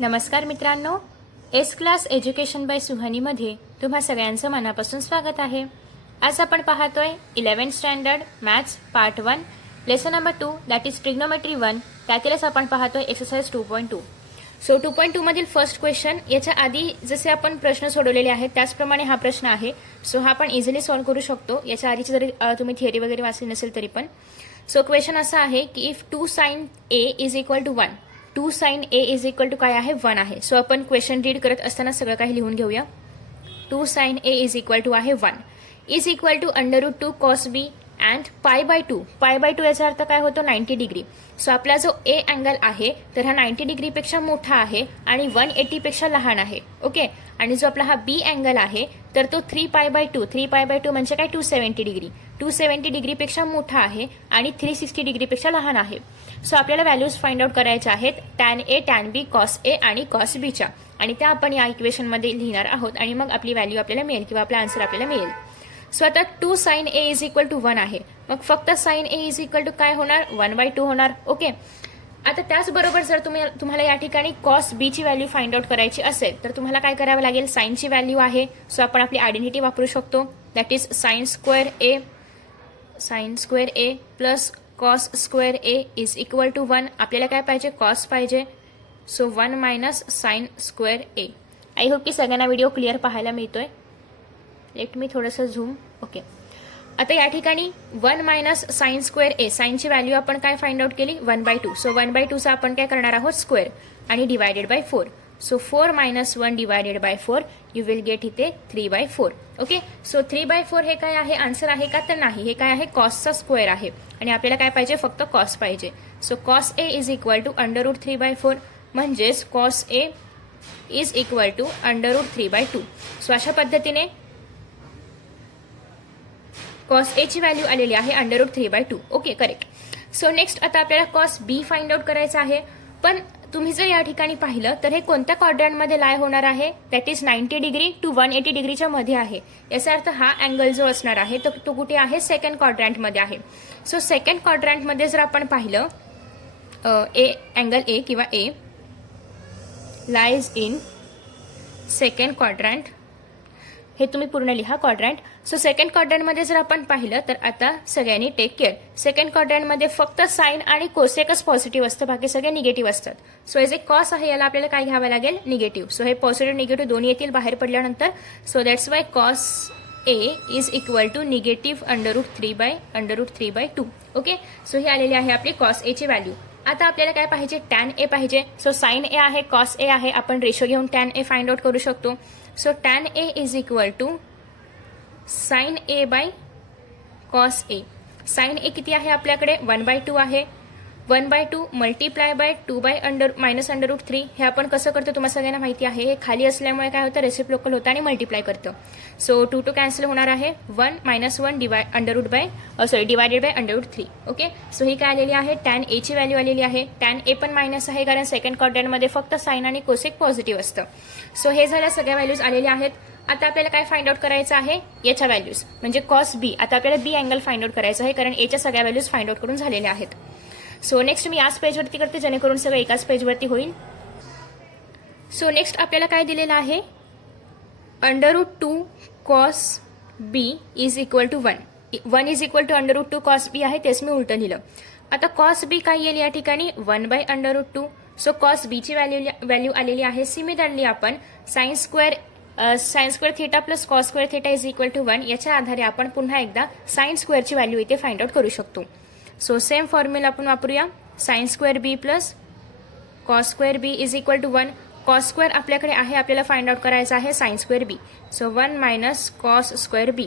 नमस्कार मित्रांनो, S class education bye सुहानीमध्ये तुम्हा सगळ्यांचं मनापासून स्वागत आहे. आज आपण पाहतोय 11th standard maths part 1 lesson number 2 that is trigonometry 1. त्यातीलच आपण पाहतोय एक्सरसाइज 2.2. सो 2.2 मधील फर्स्ट क्वेश्चन. याच्या आधी जसे आपण प्रश्न सोडवलेले आहेत त्याचप्रमाणे हा प्रश्न आहे. सो हा आपण इझिली सॉल्व्ह करू शकतो. याच्या आधीची जरी तुम्ही थिअरी वगैरे वाचली नसेल तरी पण. सो क्वेश्चन असा आहे की if 2 sin a is equal to 1, 2 sin a is equal to काय आहे 1 आहे. सो आपण क्वेश्चन रीड करत असताना सगळं काही लिहून घेऊया. 2 sin a is equal to आहे 1 is equal to √2 cos b and π/2. π/2 याचा अर्थ काय होतो 90 डिग्री. सो आपला जो a अँगल आहे तर हा 90 डिग्रीपेक्षा मोठा आहे आणि 180 पेक्षा लहान आहे. ओके. आणि जो आपला हा b अँगल आहे तर तो 3π/2. 3π/2 म्हणजे काय 270 डिग्री. 270 डिग्रीपेक्षा मोठा आहे आणि 360 डिग्रीपेक्षा लहान आहे. सो आपल्याला व्हॅल्यूज फाइंड आउट करायच्या आहेत tan a, tan b, cos a आणि cos b च्या, आणि त्या आपण या इक्वेशनमध्ये लिहिणार आहोत आणि मग आपली व्हॅल्यू आपल्याला मिळेल किंवा आपला आन्सर आपल्याला मिळेल. सो आता 2 sin a is equal to 1 आहे. मग फक्त sin a is equal to काय होणार 1/2 होणार. ओके. आता त्याचबरोबर जर तुम्हाला या ठिकाणी cos b ची व्हॅल्यू फाइंड आउट करायची असेल तर तुम्हाला काय करावं लागेल, sin ची व्हॅल्यू आहे. सो आपण आपली आयडेंटिटी वापरू शकतो, that is sin square a plus cos square a is equal to 1. आपल्याला काय पाहिजे, cos पाहिजे. So 1 minus sin square a. I hope की सगळ्यांना व्हिडिओ क्लिअर पाहायला मिळतोय. लेट मी थोडंसं झूम. ओके. आता या ठिकाणी 1 मायनस साइन स्क्वेअर ए, साइनची व्हॅल्यू आपण काय फाइंड आउट केली 1/2. सो 1/2 चा आपण काय करणार आहोत स्क्वेअर आणि divided by 4. So 4 minus 1 divided bye 4 you will gate इथे 3/4. ओके. सो 3/4 हे काय आहे, आन्सर आहे का तर नाही. हे काय आहे, कॉसचा स्क्वेअर आहे आणि आपल्याला काय पाहिजे, फक्त कॉस पाहिजे. So cos A is equal to √3/4 म्हणजेच cos A is equal to √3/2. So अशा पद्धतीने cos a ची व्हॅल्यू आलेली आहे √3/2. Okay, correct. सो नेक्स्ट आता आपल्याला cos b फाइंड आउट करायचं आहे. पण तुम्ही जर या ठिकाणी पाहिलं तर हे कोणत्या क्वाड्रंटमध्ये लाय होणार आहे, दॅट इज 90 डिग्री टू 180 डिग्रीच्या मध्ये आहे. याचा अर्थ हा अँगल जो असणार आहे तो कुठे आहे, सेकंड क्वाड्रंटमध्ये आहे. सो सेकंड क्वाड्रंटमध्ये जर आपण पाहिलं अँगल ए किंवा ए लाइज इन सेकंड क्वाड्रंट, हे तुम्ही पूर्ण लिहा क्वाड्रंट. सो सेकंड क्वाड्रंटमध्ये जर आपण पाहिलं तर आता सगळ्यांनी टेक केअर, सेकंड क्वाड्रंटमध्ये फक्त साइन आणि कोसेकच पॉझिटिव्ह असतं, बाकी सगळे निगेटिव्ह असतात. सो एज ए कॉस आहे याला आपल्याला काय घ्यावं लागेल, निगेटिव्ह. सो हे पॉझिटिव्ह निगेटिव्ह दोन्ही येतील बाहेर पडल्यानंतर. So that's why cos A is equal to negative √3/2. Okay. So ही आलेली आहे आपली कॉस ए ची व्हॅल्यू. आता आपल्याला काय पाहिजे, tan a पाहिजे. सो साइन ए आहे, कॉस ए आहे, आपण रेशो घेऊन tan a फाइंड आउट करू शकतो. So tan a is equal to sin a by cos a. sin a किती आहे आपल्याकडे 1/2 आहे. 1/2 मल्टिप्लाय बाय 2 बाय मायनस √3. हे आपण कसं करतो तुम्हाला सगळ्यांना माहिती आहे. हे खाली असल्यामुळे काय होतं, रेसिप्रोकल होतं आणि मल्टिप्लाय करतं. सो 2 कॅन्सल होणार आहे. 1 minus 1 divided by √3. Okay. So ही काय आलेली आहे, tan a ची व्हॅल्यू आलेली आहे. tan a पण मायनस आहे कारण सेकंड क्वाड्रंटमध्ये फक्त साइन आणि कोसेक पॉझिटिव्ह असतं. सो हे झाल्या सगळ्या व्हॅल्यूज आलेल्या आहेत. आता आपल्याला काय फाइंड आउट करायचं आहे, याच्या व्हॅल्यूज म्हणजे cos b. आता आपल्याला b अँगल फाइंड आउट करायचं आहे कारण एच्या सगळ्या व्हॅल्यूज फाइंड आउट करून झालेल्या आहेत. सो नेक्स्ट मी याच पेजवरती करते जेणेकरून सगळं एकाच पेजवरती होईल. सो नेक्स्ट आपल्याला काय दिलेलं आहे, √2 cos b is equal to 1. 1 is equal to √2 cos b आहे, तेच मी उलटं लिहिलं. आता cos b काय येईल या ठिकाणी 1/√2. सो cos b ची व्हॅल्यू आलेली आहे. सिमिलरली आपण sine square theta plus cos square theta is equal to 1 याच्या आधारे आपण पुन्हा एकदा साइन स्क्वेअरची व्हॅल्यू इथे फाइंड आउट करू शकतो. सो सेम फॉर्म्युला आपण वापरूया, sine square B plus cos square B is equal to 1. Cos square आपल्याकडे आहे, आपल्याला फाइंड आउट करायचं आहे sine square B. So 1 minus cos square बी.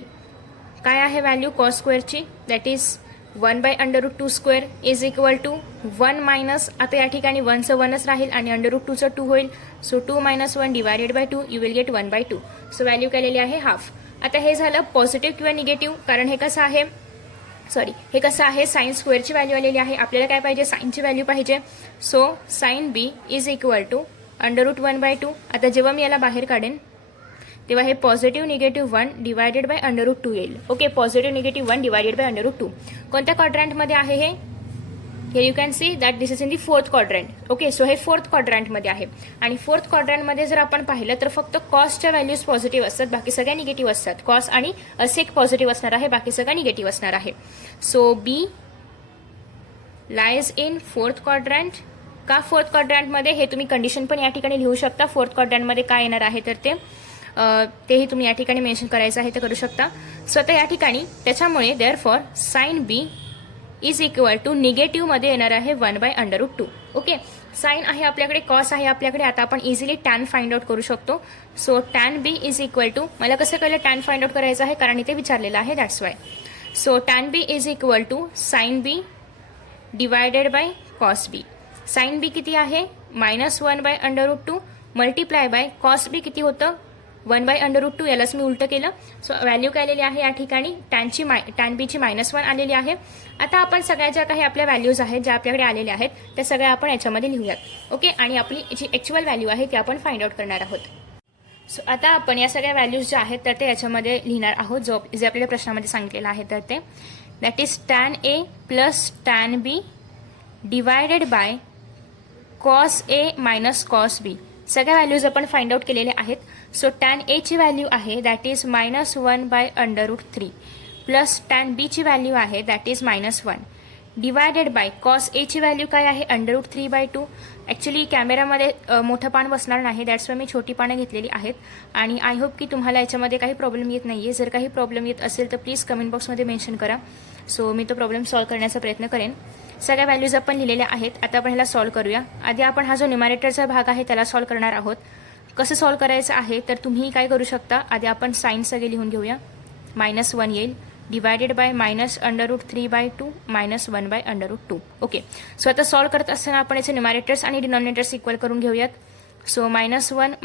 काय आहे व्हॅल्यू कॉस स्क्वेअरची, that is 1/√2 square is equal to 1 minus, आता या ठिकाणी 1चं 1च राहील आणि √2चं 2 होईल. So 2 minus 1 divided by 2 you will gate 1/2. So value केलेली आहे हाफ. आता हे झालं पॉझिटिव्ह किंवा निगेटिव्ह, कारण हे कसं आहे साइन स्क्वेअरची व्हॅल्यू आलेली आहे. आपल्याला काय पाहिजे, साइनची व्हॅल्यू पाहिजे. So sine B is equal to √1/2. आता जेव्हा मी याला बाहेर काढेन तेव्हा हे पॉझिटिव्ह निगेटिव्ह 1 डिवायडेड बाय √2 येईल. Okay. Positive negative 1 divided by √2. कोणत्या क्वाड्रंटमध्ये आहे हे, here you can see that this is in the fourth quadrant. Okay, so हे फोर्थ क्वाड्रंटमध्ये आहे आणि फोर्थ क्वाड्रंटमध्ये जर आपण पाहिलं तर फक्त कॉसच्या व्हॅल्यूज पॉझिटिव्ह असतात, बाकी सगळ्या निगेटिव्ह असतात. कॉस आणि सेक पॉझिटिव्ह असणार आहे, बाकी सगळं निगेटिव्ह असणार आहे. So B lies in fourth quadrant. का फोर्थ क्वाड्रंटमध्ये हे तुम्ही कंडिशन पण या ठिकाणी लिहू शकता. फोर्थ क्वाड्रंटमध्ये काय येणार आहे तर तेही तुम्ही या ठिकाणी मेन्शन करायचं आहे तर करू शकता. सो आता या ठिकाणी त्याच्यामुळे therefore sine B is equal to negative मध्ये येणार आहे 1/√2. ओके, साइन आहे आपल्याकडे, कॉस आहे आपल्याकडे. आता आपण इझिली टॅन फाइंड आउट करू शकतो. So tan B is equal to, मला कसं कळलं टॅन फाइंड आउट करायचं आहे कारण इथे विचारलेलं आहे, that's why. So tan B is equal to sine B divided by cos B. साइन बी किती आहे -1/√2 मल्टिप्लाय बाय कॉस बी किती होतं 1/√2. यालाच मी उलटं केलं. सो व्हॅल्यू काय आलेली आहे या ठिकाणी टॅन बीची -1 आलेली आहे. आता आपण सगळ्या ज्या काही आपल्या व्हॅल्यूज आहेत ज्या आपल्याकडे आलेल्या आहेत त्या सगळ्या आपण याच्यामध्ये लिहूयात. ओके, आणि आपली जी ॲक्च्युअल व्हॅल्यू आहे ती आपण फाइंड आउट करणार आहोत. सो आता आपण या सगळ्या व्हॅल्यूज ज्या आहेत तर ते याच्यामध्ये लिहिणार आहोत, जे आपल्याला प्रश्नामध्ये सांगितलेलं आहे तर ते that is tan A plus tan B divided by cos A minus cos B. सगळ्या व्हॅल्यूज आपण फाइंड आउट केलेल्या आहेत. सो टॅन ए ची व्हॅल्यू आहे that is -1/√3 plus tan B ची व्हॅल्यू आहे that is -1 divided by cos A ची value काय आहे √3/2. ॲक्च्युली कॅमेरामध्ये मोठं पान बसणार नाही, दॅट्स वाय मी छोटी पानं घेतलेली आहेत. आणि आय होप की तुम्हाला याच्यामध्ये काही प्रॉब्लेम येत नाही आहे. जर काही प्रॉब्लेम येत असेल तर प्लीज कमेंट बॉक्समध्ये मेन्शन करा. सो मी तो प्रॉब्लेम सॉल्व्ह करण्याचा प्रयत्न करेन. सगळ्या व्हॅल्यूज आपण लिहिलेल्या आहेत. आता आपण ह्याला सॉल्व्ह करूया. आधी आपण हा जो न्युमरेटरचा भाग आहे त्याला सॉल्व्ह करणार आहोत. कसं सॉल्व्ह करायचं आहे तर तुम्ही काय करू शकता, आधी आपण साइन सगळे लिहून घेऊया. -1 येईल डिवायडेड बाय -√3/2 -1/√2. ओके, सो आता सॉल्व्ह करत असताना आपण याचे न्युमरेटर्स आणि डिनॉमिनेटर्स इक्वल करून घेऊयात. सो -1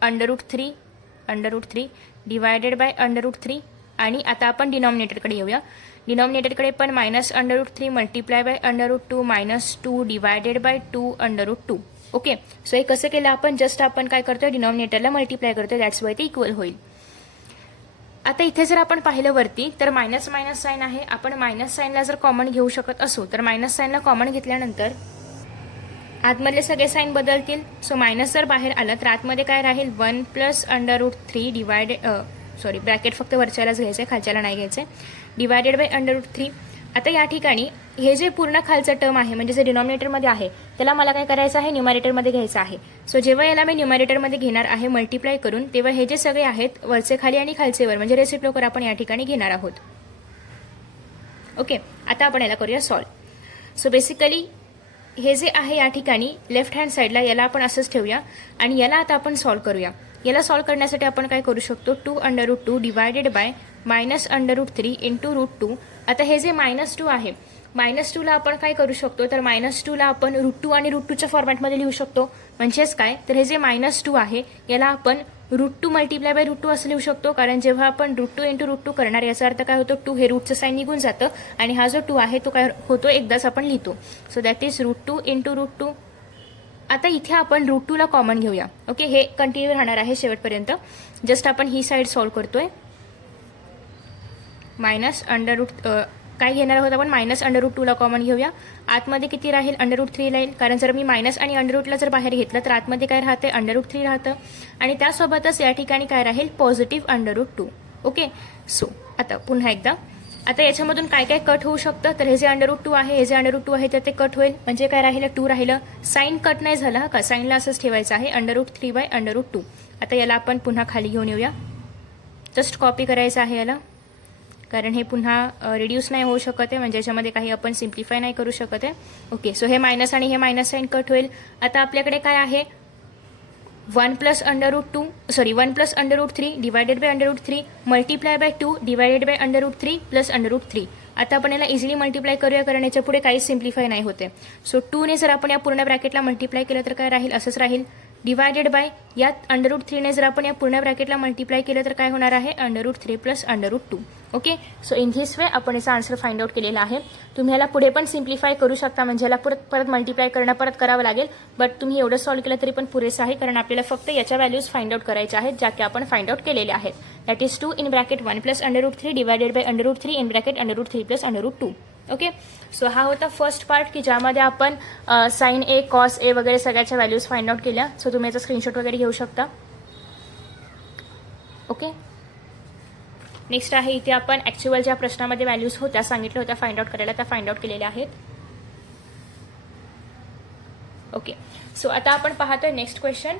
-√3 डिवायडेड बाय √3 आणि आता आपण डिनॉमिनेटरकडे येऊया. डिनॉमिनेटरकडे पण -√3 multiply by √2 -2 divided bye 2√2. Okay, so हे कसं केलं आपण, जस्ट आपण काय करतोय डिनॉमिनेटरला मल्टिप्लाय करतोय, दॅट्स वाय ते इक्वल होईल. आता इथे जर आपण पाहिलं वरती तर मायनस साइन आहे. आपण मायनस साइनला जर कॉमन घेऊ शकत असू तर मायनस साइनला कॉमन घेतल्यानंतर आतमधले सगळे साइन बदलतील. सो मायनस जर बाहेर आलं तर आतमध्ये काय राहील 1 + √3 डिवायडेड ब्रॅकेट फक्त वरच्यालाच घ्यायचं आहे, खालच्याला नाही घ्यायचं आहे, डिवायडेड बाय √3. आता या ठिकाणी हे जे पूर्ण खालचं टर्म आहे म्हणजे जे डिनॉमिनेटरमध्ये आहे त्याला मला काय करायचं आहे न्युमरेटरमध्ये घ्यायचं आहे. सो जेव्हा याला मी न्युमरेटरमध्ये घेणार आहे मल्टिप्लाय करून, तेव्हा हे जे सगळे आहेत वरचे खाली आणि खालचे वर म्हणजे रेसिप्रोकल आपण या ठिकाणी घेणार आहोत. ओके, आता आपण याला करूया सॉल्व्ह. सो बेसिकली हे जे आहे या ठिकाणी लेफ्ट हँड साईडला याला आपण असंच ठेवूया आणि याला आता आपण सॉल्व्ह करूया. याला सॉल्व्ह करण्यासाठी आपण काय करू शकतो 2√2 डिवायडेड बाय -√3 इंटू √2. आता हे जे -2 आहे -2ला आपण काय करू शकतो तर -2ला आपण √2 आणि √2च्या फॉर्मॅटमध्ये लिहू शकतो. म्हणजेच काय तर हे जे -2 आहे याला आपण √2 मल्टिप्लाय बाय √2 असं लिहू शकतो, कारण जेव्हा आपण √2 इंटू √2 करणार याचा अर्थ काय होतो 2 हे रूटचं साईन निघून जातं आणि हा जो 2 आहे तो काय होतो एकदाच आपण लिहितो. So that is √2 into √2. आता इथे आपण √2ला कॉमन घेऊया. ओके, हे कंटिन्यू राहणार आहे शेवटपर्यंत. जस्ट आपण ही साईड सॉल्व्ह करतोय. काय घेणार आहोत आपण -√2ला कॉमन घेऊया. आतमध्ये किती राहील √3 राहील, कारण जर मी मायनस आणि √ला जर बाहेर घेतलं तर आतमध्ये काय राहते √3 राहतं आणि त्यासोबतच या ठिकाणी काय राहील पॉझिटिव्ह √2. ओके, सो आता पुन्हा एकदा आता याच्यामधून काय काय कट होऊ शकतं तर हे जे √2 आहे हे जे √2 आहे तर ते कट होईल, म्हणजे काय राहिलं 2 राहिलं. साइन कट नाही झालं का, साइनला असंच ठेवायचं आहे √3/√2. आता याला आपण पुन्हा खाली घेऊन येऊया. जस्ट कॉपी करायचं आहे याला, कारण हे पुन्हा रिड्यूस नाही होऊ शकत आहे, म्हणजे याच्यामध्ये काही आपण सिम्प्लिफाय नाही करू शकत आहे. ओके, सो हे मायनस आणि हे मायनस साइन कट होईल. आता आपल्याकडे काय आहे 1 + √3 divided by √3 multiply by 2 divided by √3 plus √3. आता आपण याला इझिली मल्टिप्लाय करूया, कारण याच्या पुढे काहीच सिम्प्लिफाय नाही होते. सो 2 ने जर आपण या पूर्ण ब्रॅकेटला मल्टिप्लाय केलं तर काय राहील असंच राहील, डिवायडेड बाय यात √3 ने जर आपण या पूर्ण ब्रॅकेटला मल्टिप्लाय केलं तर काय होणार आहे √3 plus √2. Okay, so in this way आपण याचा आन्सर फाइंड आउट केलेला आहे. तुम्ही याला पुढे पण सिम्प्लिफाय करू शकता, म्हणजे याला परत मल्टिप्लाय करणं परत करावं लागेल, बट तुम्ही एवढं सॉल्व्ह केलं तरी पण पुरेसं आहे, कारण आपल्याला फक्त याच्या व्हॅल्यूज फाइंड आउट करायच्या आहेत ज्या की आपण फाइंड आउट केलेल्या आहेत. That is 2 in bracket 1 + √3 divided by √3 in bracket √3 plus √2. Okay. So हा होता फर्स्ट पार्ट की ज्यामध्ये आपण साइन ए, कॉस ए वगैरे सगळ्याच्या व्हॅल्यूज फाइंड आउट केल्या. सो तुम्ही याचा स्क्रीनशॉट वगैरे घेऊ शकता. ओके. नेक्स्ट आहे इथे आपण ॲक्च्युअल ज्या प्रश्नामध्ये व्हॅल्यूज होत्या सांगितल्या होत्या फाइंड आउट करायला त्या फाइंड आउट केलेल्या आहेत. ओके. सो आता आपण पाहतोय नेक्स्ट क्वेश्चन.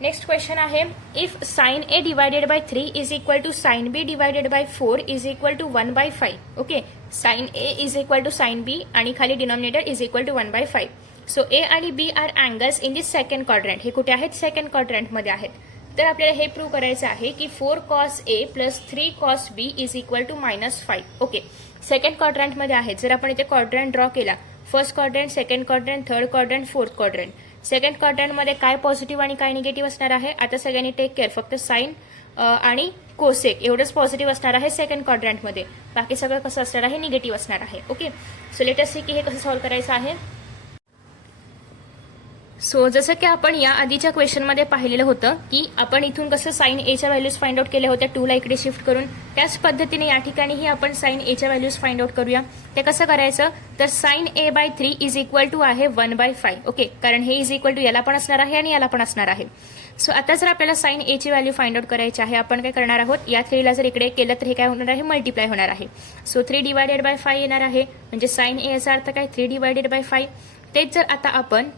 नेक्स्ट क्वेश्चन आहे if sine A divided by 3 is equal to sine B divided bye 4 is equal to 1/5. Okay. Sine A is equal to sine B आणि खाली denominator is equal to 1/5. So A आणि B are angles in the second quadrant. हे कुठे आहेत? Second क्वाड्रंटमध्ये आहेत. तर आपल्याला हे प्रूव्ह करायचं आहे की 4 cos A plus 3 cos B is equal to -5. Okay. Second क्वाड्रंटमध्ये आहेत. जर आपण इथे क्वाड्रंट ड्रॉ केला, first quadrant, second quadrant, third quadrant, fourth quadrant. Second क्वाड्रंटमध्ये काय पॉझिटिव्ह आणि काय निगेटिव्ह असणार आहे? आता सगळ्यांनी टेक केअर. फक्त साइन आणि कोसेक एवढंच पॉझिटिव्ह असणार आहे सेकंड क्वाड्रंटमध्ये. बाकी सगळं कसं असणार आहे? निगेटिव्ह असणार आहे. Okay. So let us see की हे कसं सॉल्व्ह करायचं आहे. सो जसं की आपण या आधीच्या क्वेश्चनमध्ये पाहिलेलं होतं की आपण इथून कसं साइन एच्या व्हॅल्यूज फाइंड आउट केल्या होत्या 2 ला इकडे शिफ्ट करून, त्याच पद्धतीने या ठिकाणीही आपण साइन एच्या व्हॅल्यूज फाइंड आउट करूया. ते कसं करायचं? तर sine A by 3 is equal to आहे 1/5. ओके. कारण हे इज इक्वल टू याला पण असणार आहे आणि याला पण असणार आहे. सो आता जर आपल्याला साइन एची व्हॅल्यू फाइंड आउट करायची आहे, आपण काय करणार आहोत? या 3 ला जर इकडे केलं तर हे काय होणार आहे? मल्टिप्लाय होणार आहे. सो 3 डिवायडेड बाय 5 येणार आहे. म्हणजे साइन ए याचा अर्थ काय? 3 डिवायडेड बाय 5. तेच जर आता आपण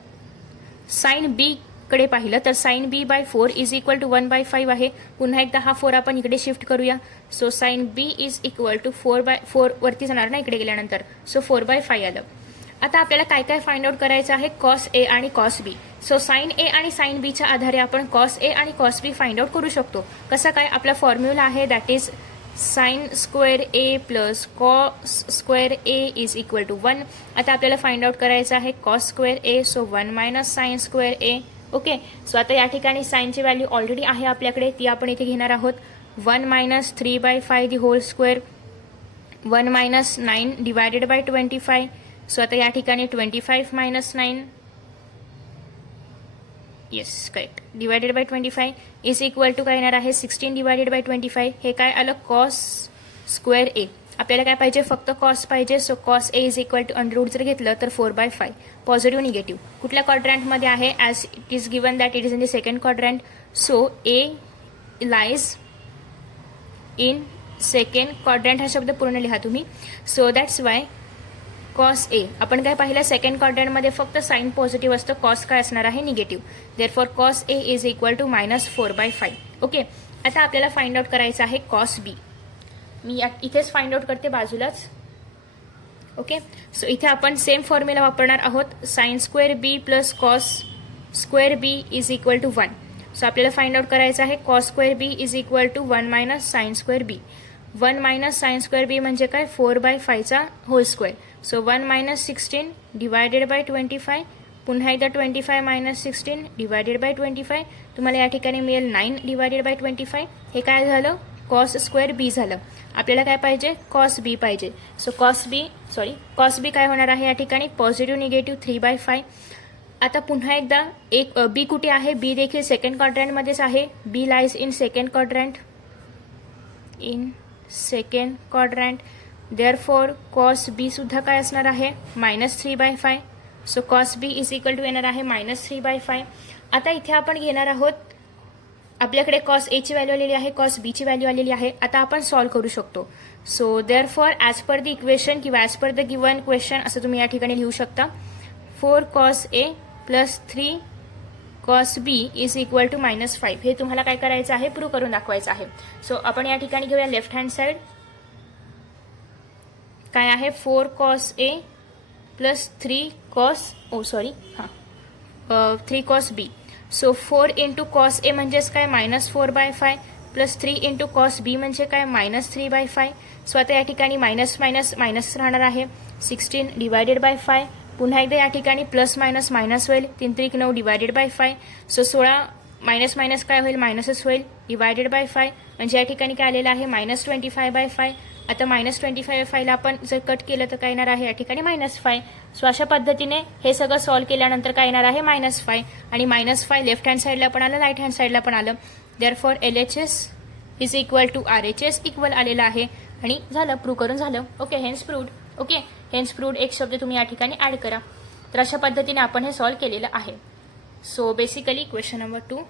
साइन बी कडे पाहिलं तर sine B by 4 is equal to 1/5 आहे. पुन्हा एकदा हा 4 आपण इकडे शिफ्ट करूया. So sine B is equal to 4/4 वरती जाणार ना इकडे गेल्यानंतर. सो 4/5 आलं. आता आपल्याला काय काय फाइंड आउट करायचं आहे? कॉस ए आणि कॉस बी. सो साइन ए आणि साइन बीच्या आधारे आपण कॉस ए आणि कॉस बी फाइंड आउट करू शकतो. कसं काय? आपला फॉर्म्युला आहे that is sine square A plus cos square A is equal to 1. आता आपल्याला फाइंड आउट करायचं आहे cos square A. So 1 minus sine square A. Okay. So आता या ठिकाणी साइनची व्हॅल्यू ऑलरेडी आहे आपल्याकडे, ती आपण इथे घेणार आहोत. 1 minus 3/5 the whole square. 1 minus 9 divided by 25. So आता या ठिकाणी 25 minus 9 yes correct divided by 25 is equal to काय येणार आहे? 16 डिवायडेड बाय 25. हे काय आलं? Cos square A. आपल्याला काय पाहिजे? फक्त कॉस पाहिजे. So cos A is equal to under root जर घेतलं तर 4/5. पॉझिटिव्ह निगेटिव्ह कुठल्या क्वाड्रंटमध्ये आहे? As it is given that it is in the second quadrant. So A lies in second quadrant. हा शब्द पूर्ण लिहा तुम्ही. So that's why cos A. आपण काय पाहिलं? सेकंड क्वाड्रंटमध्ये फक्त साइन पॉझिटिव्ह असतं, कॉस काय असणार आहे? Negative. Therefore cos A is equal to -4/5. Okay. आता आपल्याला फाइंड आउट करायचं आहे कॉस बी. मी इथेच फाइंड आउट करते बाजूलाच. ओके. सो इथे आपण सेम फॉर्म्युला वापरणार आहोत. Sine square B plus cos square B is equal to 1. So आपल्याला फाइंड आउट करायचं आहे cos square B is equal to 1 minus sine square B. 1 minus sine square B म्हणजे काय? 4/5चा whole square. So 1 minus 16 divided by 25. पुन्हा एकदा 25 minus 16 divided by 25. तुम्हाला या ठिकाणी मिळेल 9 डिवायडेड बाय 25. हे काय झालं? कॉस स्क्वेअर बी झालं. आपल्याला काय पाहिजे? कॉस बी पाहिजे. सो कॉस बी काय होणार आहे या ठिकाणी? Positive negative 3/5. आता पुन्हा एकदा एक बी कुठे आहे? बी देखील सेकंड क्वाड्रंटमध्येच आहे. B lies in second quadrant. Therefore cos B सुद्धा काय असणार आहे? -3/5. So cos B is equal to येणार आहे -3/5. आता इथे आपण घेणार आहोत, आपल्याकडे कॉस एची व्हॅल्यू आलेली आहे, कॉस बीची व्हॅल्यू आलेली आहे. आता आपण सॉल्व्ह करू शकतो. So therefore as per the equation किंवा as per the given question असं तुम्ही या ठिकाणी लिहू शकता. 4 cos A plus 3 cos B is equal to -5. हे तुम्हाला काय करायचं आहे? प्रूव्ह करून दाखवायचं आहे. सो आपण या ठिकाणी घेऊया लेफ्ट हँड साइड. काय आहे? 4 cos A plus 3 cos B. So 4 into cos A म्हणजेच काय? -4/5 प्लस 3 इंटू कॉस बी म्हणजे काय? -3/5. सो आता या ठिकाणी मायनस राहणार आहे. 16 डिवायडेड बाय 5. पुन्हा एकदा या ठिकाणी प्लस मायनस होईल. 3 3 9 डिवायडेड बाय 5. सो 16 मायनस काय होईल? मायनसच होईल. डिवायडेड बाय 5 म्हणजे या ठिकाणी काय आलेलं आहे? -25/5. आता -25/5 ला आपण जर कट केलं तर काय येणार आहे? या ठिकाणी -5. सो अशा पद्धतीने हे सगळं सॉल्व्ह केल्यानंतर काय येणार आहे? -5. आणि -5 लेफ्ट हँड साईडला पण आलं, राईट हँड साईडला पण आलं. Therefore LHS is equal to RHS equal आलेलं आहे आणि झालं, प्रूव्ह करून झालं. Okay, hence proved. Okay, hence proved एक शब्द तुम्ही या ठिकाणी ॲड करा. तर अशा पद्धतीने आपण हे सॉल्व्ह केलेलं आहे. सो बेसिकली क्वेश्चन नंबर 2,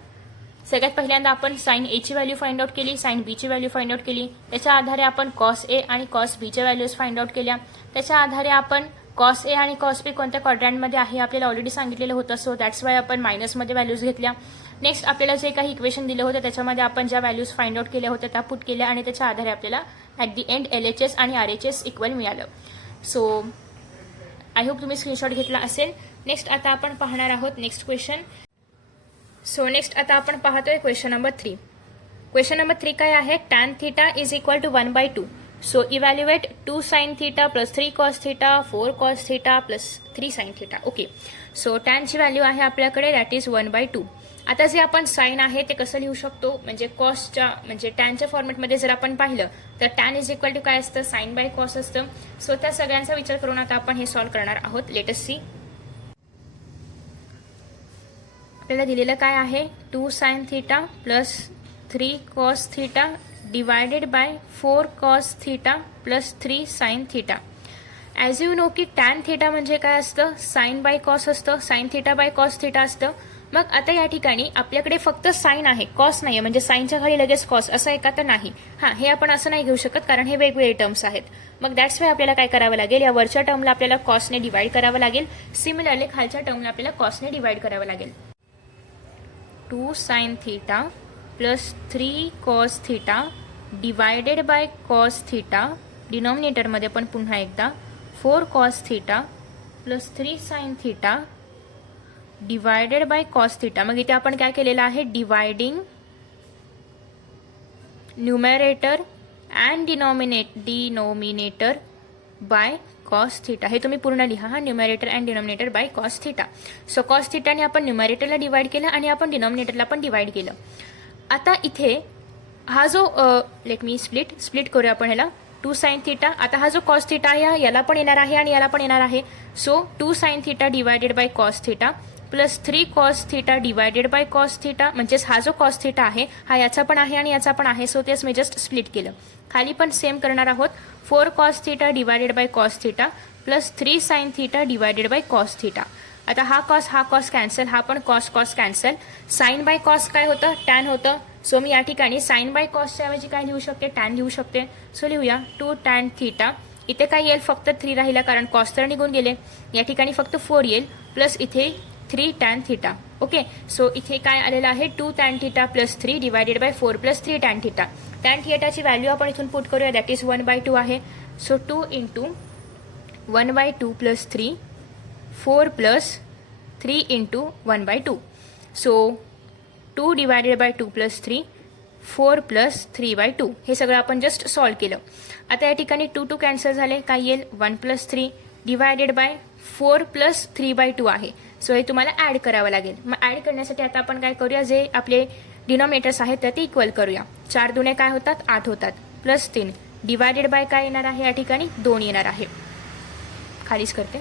सगळ्यात पहिल्यांदा आपण साइन एची व्हॅल्यू फाइंड आउट केली, साइन बीची व्हॅल्यू फाइंड आउट केली. त्याच्या आधारे आपण कॉस ए आणि कॉस बीच्या व्हॅल्यूज फाइंड आउट केल्या. त्याच्या आधारे आपण कॉस ए आणि कॉस बी कोणत्या क्वाड्रंटमध्ये आहे आपल्याला ऑलरेडी सांगितलेलं होतं. सो दॅट्स वाय आपण मायनसमध्ये व्हॅल्यूज घेतल्या. नेक्स्ट आपल्याला जे काही इक्वेशन दिलं होतं त्याच्यामध्ये आपण ज्या व्हॅल्यूज फाइंड आउट केल्या होत्या त्या पुट केल्या आणि त्याच्या आधारे आपल्याला ॲट दी एंड LHS आणि RHS इक्वल मिळालं. सो आय होप तुम्ही स्क्रीनशॉट घेतला असेल. नेक्स्ट आता आपण पाहणार आहोत नेक्स्ट क्वेश्चन. सो नेक्स्ट आता आपण पाहतोय क्वेश्चन नंबर 3. क्वेश्चन नंबर 3 काय आहे, tan theta is equal to 1/2. So evaluate 2 sin theta plus 3 cos theta 4 cos theta plus 3 sin theta. Okay, so टॅनची व्हॅल्यू आहे आपल्याकडे दॅट इज 1/2. आता जे आपण साइन आहे ते कसं लिहू शकतो, म्हणजे कॉसच्या म्हणजे टॅनच्या फॉर्मॅटमध्ये जर आपण पाहिलं तर टॅन इज इक्वल टू काय असतं, साइन बाय कॉस असतं. सो त्या सगळ्यांचा विचार करून आता आपण हे सॉल्व्ह करणार आहोत. Let us see. आपल्याला दिलेलं काय आहे, 2 sin theta plus 3 cos theta divided bye 4 cos theta plus 3 sin theta. As you know की टॅन थीटा म्हणजे काय असतं, साइन बाय कॉस असतं, sine theta by cos theta असतं. मग आता या ठिकाणी आपल्याकडे फक्त साइन आहे, कॉस नाही आहे, म्हणजे साइनच्या खाली लगेच कॉस असं आहे का, तर नाही. हां, हे आपण असं नाही घेऊ शकत कारण हे वेगवेगळे टर्म्स आहेत. मग दॅट्स वाय आपल्याला काय करावं लागेल, या वरच्या टर्मला आपल्याला कॉसने डिवाइड करावं लागेल. सिमिलरली खालच्या टर्मला आपल्याला कॉसने डिवाइड करावं लागेल. 2 sin theta plus 3 cos theta divided by cos theta, डिनॉमिनेटरमध्ये पण पुन्हा एकदा 4 cos theta plus 3 sin theta divided by cos theta. मग इथे आपण काय केलेलं आहे, dividing numerator and denominator by cos theta. हे तुम्ही पूर्ण लिहा हा, numerator and denominator by cos theta. So cos थीटाने आपण न्यूमरेटरला डिवाइड केलं आणि आपण डिनॉमिनेटरला पण डिवाइड केलं. आता इथे हा जो लेट मी स्प्लिट करूया आपण ह्याला. 2 sin थीटा, आता हा जो कॉस थीटा आहे याला पण येणार आहे आणि याला पण येणार आहे. So 2 sin theta divided by cos theta plus 3 cos theta divided by cos theta, म्हणजेच हा जो कॉस थीटा आहे हा याचा पण आहे आणि याचा पण आहे. सो तेच मी जस्ट स्प्लिट केलं. खाली पण सेम करणार आहोत. 4 cos theta divided by cos theta plus 3 sin theta divided by cos theta. आता हा कॉस कॅन्सल, हा पण cos cancel. Sine by cos काय होतं, टॅन होतं. सो मी या ठिकाणी साइन बाय कॉसच्या ऐवजी काय लिहू शकते, टॅन लिहू शकते. सो लिहूया 2 tan थीटा. इथे काय येईल, फक्त 3 राहिला कारण कॉस तर निघून गेले. या ठिकाणी फक्त 4 येईल प्लस इथे 3 tan थीटा. ओके, सो इथे काय आलेलं आहे, 2 tan theta plus 3 divided by 4 plus 3 tan theta. Tan थीटाची व्हॅल्यू आपण इथून पुट करूया, दॅट इज 1/2 आहे. So 2 into 1/2 plus 3 4 plus 3 into 1/2. So 2 divided by 2 plus 3 4 plus 3/2. हे सगळं आपण जस्ट सॉल्व्ह केलं. आता या ठिकाणी 2 कॅन्सल झाले, काय येईल 1 प्लस 3 डिवायडेड बाय 4 प्लस 3/2 आहे. सो हे तुम्हाला ॲड करावं लागेल. मग ॲड करण्यासाठी आता आपण काय करूया, जे आपले डिनॉमिनेटर्स आहेत तर ते इक्वल करूया. 4 दुणे काय होतात, 8 होतात प्लस 3 डिवायडेड बाय काय येणार आहे, या ठिकाणी 2 येणार आहे. खालीच करते.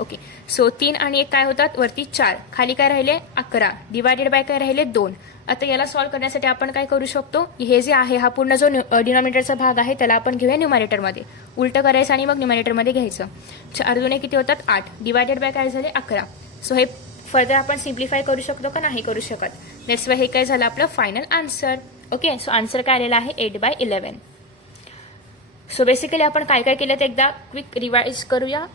ओके, सो 3 आणि 1 काय होतात, वरती 4, खाली काय राहिले 11 डिवायडेड बाय काय राहिले 2. आता याला सॉल्व्ह करण्यासाठी आपण काय करू शकतो, हे जे आहे हा पूर्ण जो डिनॉमिनेटरचा भाग आहे त्याला आपण घेऊया न्यूमरेटरमध्ये, उलटं करायचं आणि मग न्यूमरेटरमध्ये घ्यायचं. 4 दुणे किती होतात 8 डिवायडेड बाय काय झाले 11. सो हे फर्दर आपण सिम्प्लिफाय करू शकतो का, नाही करू शकत. दॅट्स वाय हे काय झालं आपलं final answer. Okay, so answer काय आलेला आहे 8/11. सो बेसिकली आपण काय काय केलं ते एकदा क्विक रिवाइज करूया.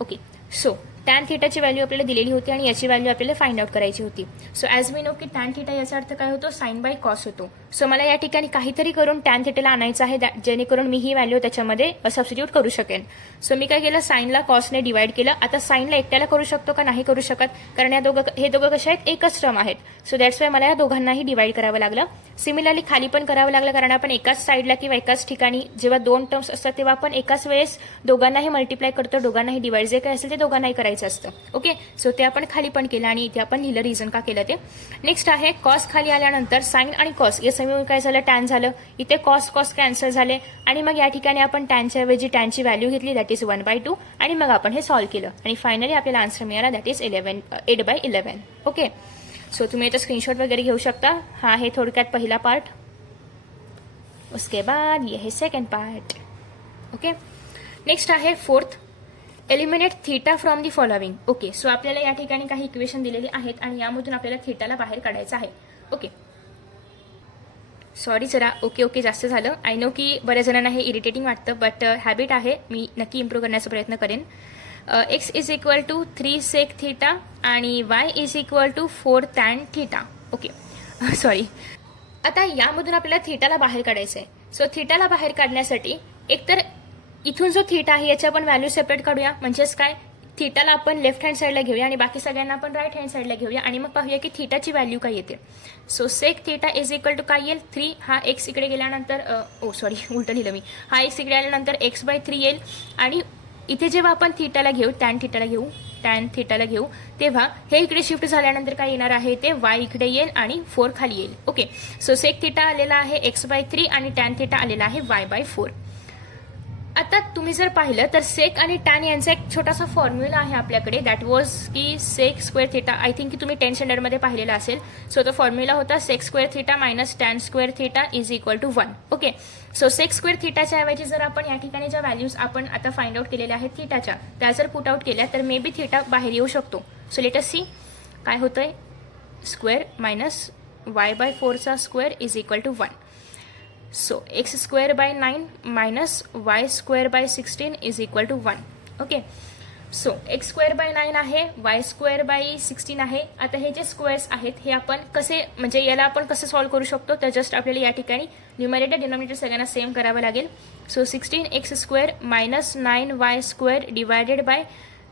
ओके, सो टॅन थीटाची व्हॅल्यू आपल्याला दिलेली होती आणि याची व्हॅल्यू आपल्याला फाइंड आउट करायची होती. सो ॲज मी नो की टॅन थीटा याचा अर्थ काय होतो, साइन बाय कॉस होतो. सो मला या ठिकाणी काहीतरी करून टॅन थीटाला आणायचं आहे, जेणेकरून मी ही व्हॅल्यू त्याच्यामध्ये सबस्टिट्यूट करू शकेन. सो मी काय केलं, साइनला कॉसने डिवाइड केलं. आता साइनला एकट्याला करू शकतो का, नाही करू शकत, कारण हे दोघं कसे आहेत, एकच टर्म आहेत. सो दॅट्स वाय मला या दोघांनाही डिवाइड करावं लागलं. सिमिलरली खाली पण करावं लागलं, कारण आपण एकाच साईडला किंवा एकाच ठिकाणी जेव्हा 2 टर्म्स असतात तेव्हा आपण एकाच वेळेस दोघांनाही मल्टिप्लाय करतो, दोघांनाही डिवाइड जे काय असेल ते दोघांनाही करायचं असतं. ओके, सो ते आपण खाली पण केलं आणि इथे आपण लिहिलं रिझन का केलं ते. नेक्स्ट आहे कॉस खाली आल्यानंतर साइन आणि कॉस या समीकरण काय झालं, टॅन झालं. इथे कॉस कॅन्सल झाले आणि मग या ठिकाणी आपण टॅनच्या ऐवजी टॅनची व्हॅल्यू घेतली, दॅट इज 1/2 आणि मग आपण हे सॉल्व्ह केलं आणि फायनली आपल्याला आन्सर मिळाला, दॅट इज 8/11. ओके, सो तुम्ही याचा स्क्रीनशॉट वगैरे घेऊ शकता. हा आहे थोडक्यात पहिला पार्ट, उसके बाद ये है सेकंड पार्ट. ओके, नेक्स्ट आहे fourth, eliminate theta from the following. Okay, so आपल्याला या ठिकाणी काही इक्वेशन दिलेली आहेत आणि यामधून आपल्याला थीटाला बाहेर काढायचं आहे. ओके, सॉरी जरा ओके जास्त झालं. आय नो की बऱ्याच जणांना हे इरिटेटिंग वाटतं, बट हॅबिट आहे, मी नक्की इम्प्रूव्ह करण्याचा प्रयत्न करेन. X is equal to 3 sec theta आणि Y is equal to 4 tan theta. Okay sorry. आता यामधून आपल्याला थीटाला बाहेर काढायचं आहे. सो थीटाला बाहेर काढण्यासाठी एकतर इथून जो थीटा आहे याची आपण व्हॅल्यू सेपरेट काढूया. म्हणजेच काय, थीटाला आपण लेफ्ट हँड साईडला घेऊया आणि बाकी सगळ्यांना आपण राईट हँड साईडला घेऊया आणि मग पाहूया की थीटाची व्हॅल्यू काय येते. So sec theta is equal to काय येईल, 3. हा एक्स इकडे गेल्यानंतर सॉरी उलटं लिहिलं मी. हा एक्स इकडे आल्यानंतर x/3 येईल आणि इथे जेव्हा आपण थीटाला घेऊ, टॅन थीटाला घेऊ तेव्हा हे इकडे शिफ्ट झाल्यानंतर काय येणार आहे, ते y इकडे येईल आणि 4 खाली येईल. ओके, सो सेक थीटा आलेला आहे x/3 आणि टॅन थीटा आलेला आहे y/4. आता तुम्ही जर पाहिलं तर सेक आणि टॅन यांचा एक छोटासा फॉर्म्युला आहे आपल्याकडे, दॅट वॉज की sec square theta. I think की तुम्ही 10th स्टँडर्डमध्ये पाहिलेला असेल. सो तो फॉर्म्युला होता sec square theta minus tan square theta is equal to 1. Okay, so sec square थीटाच्या ऐवजी जर आपण या ठिकाणी ज्या व्हॅल्यूज आपण आता फाइंड आउट केलेल्या आहेत थीटाच्या, त्या जर पुट आउट केल्या तर मे बी थीटा बाहेर येऊ शकतो. सो लेट अस सी काय होतंय, स्क्वेअर मायनस y/4चा square is equal to 1. So x square by 9 minus y square by 16 is equal to 1. Okay, so x square by 9 आहे, y square by 16 आहे. आता हे जे स्क्वेअर्स आहेत हे आपण कसे, म्हणजे याला आपण कसं सॉल्व्ह करू शकतो, तर जस्ट आपल्याला या ठिकाणी न्यूमरेटर डिनॉमिनेटर सगळ्यांना सेम करावं लागेल. So 16x square minus 9y square divided bye,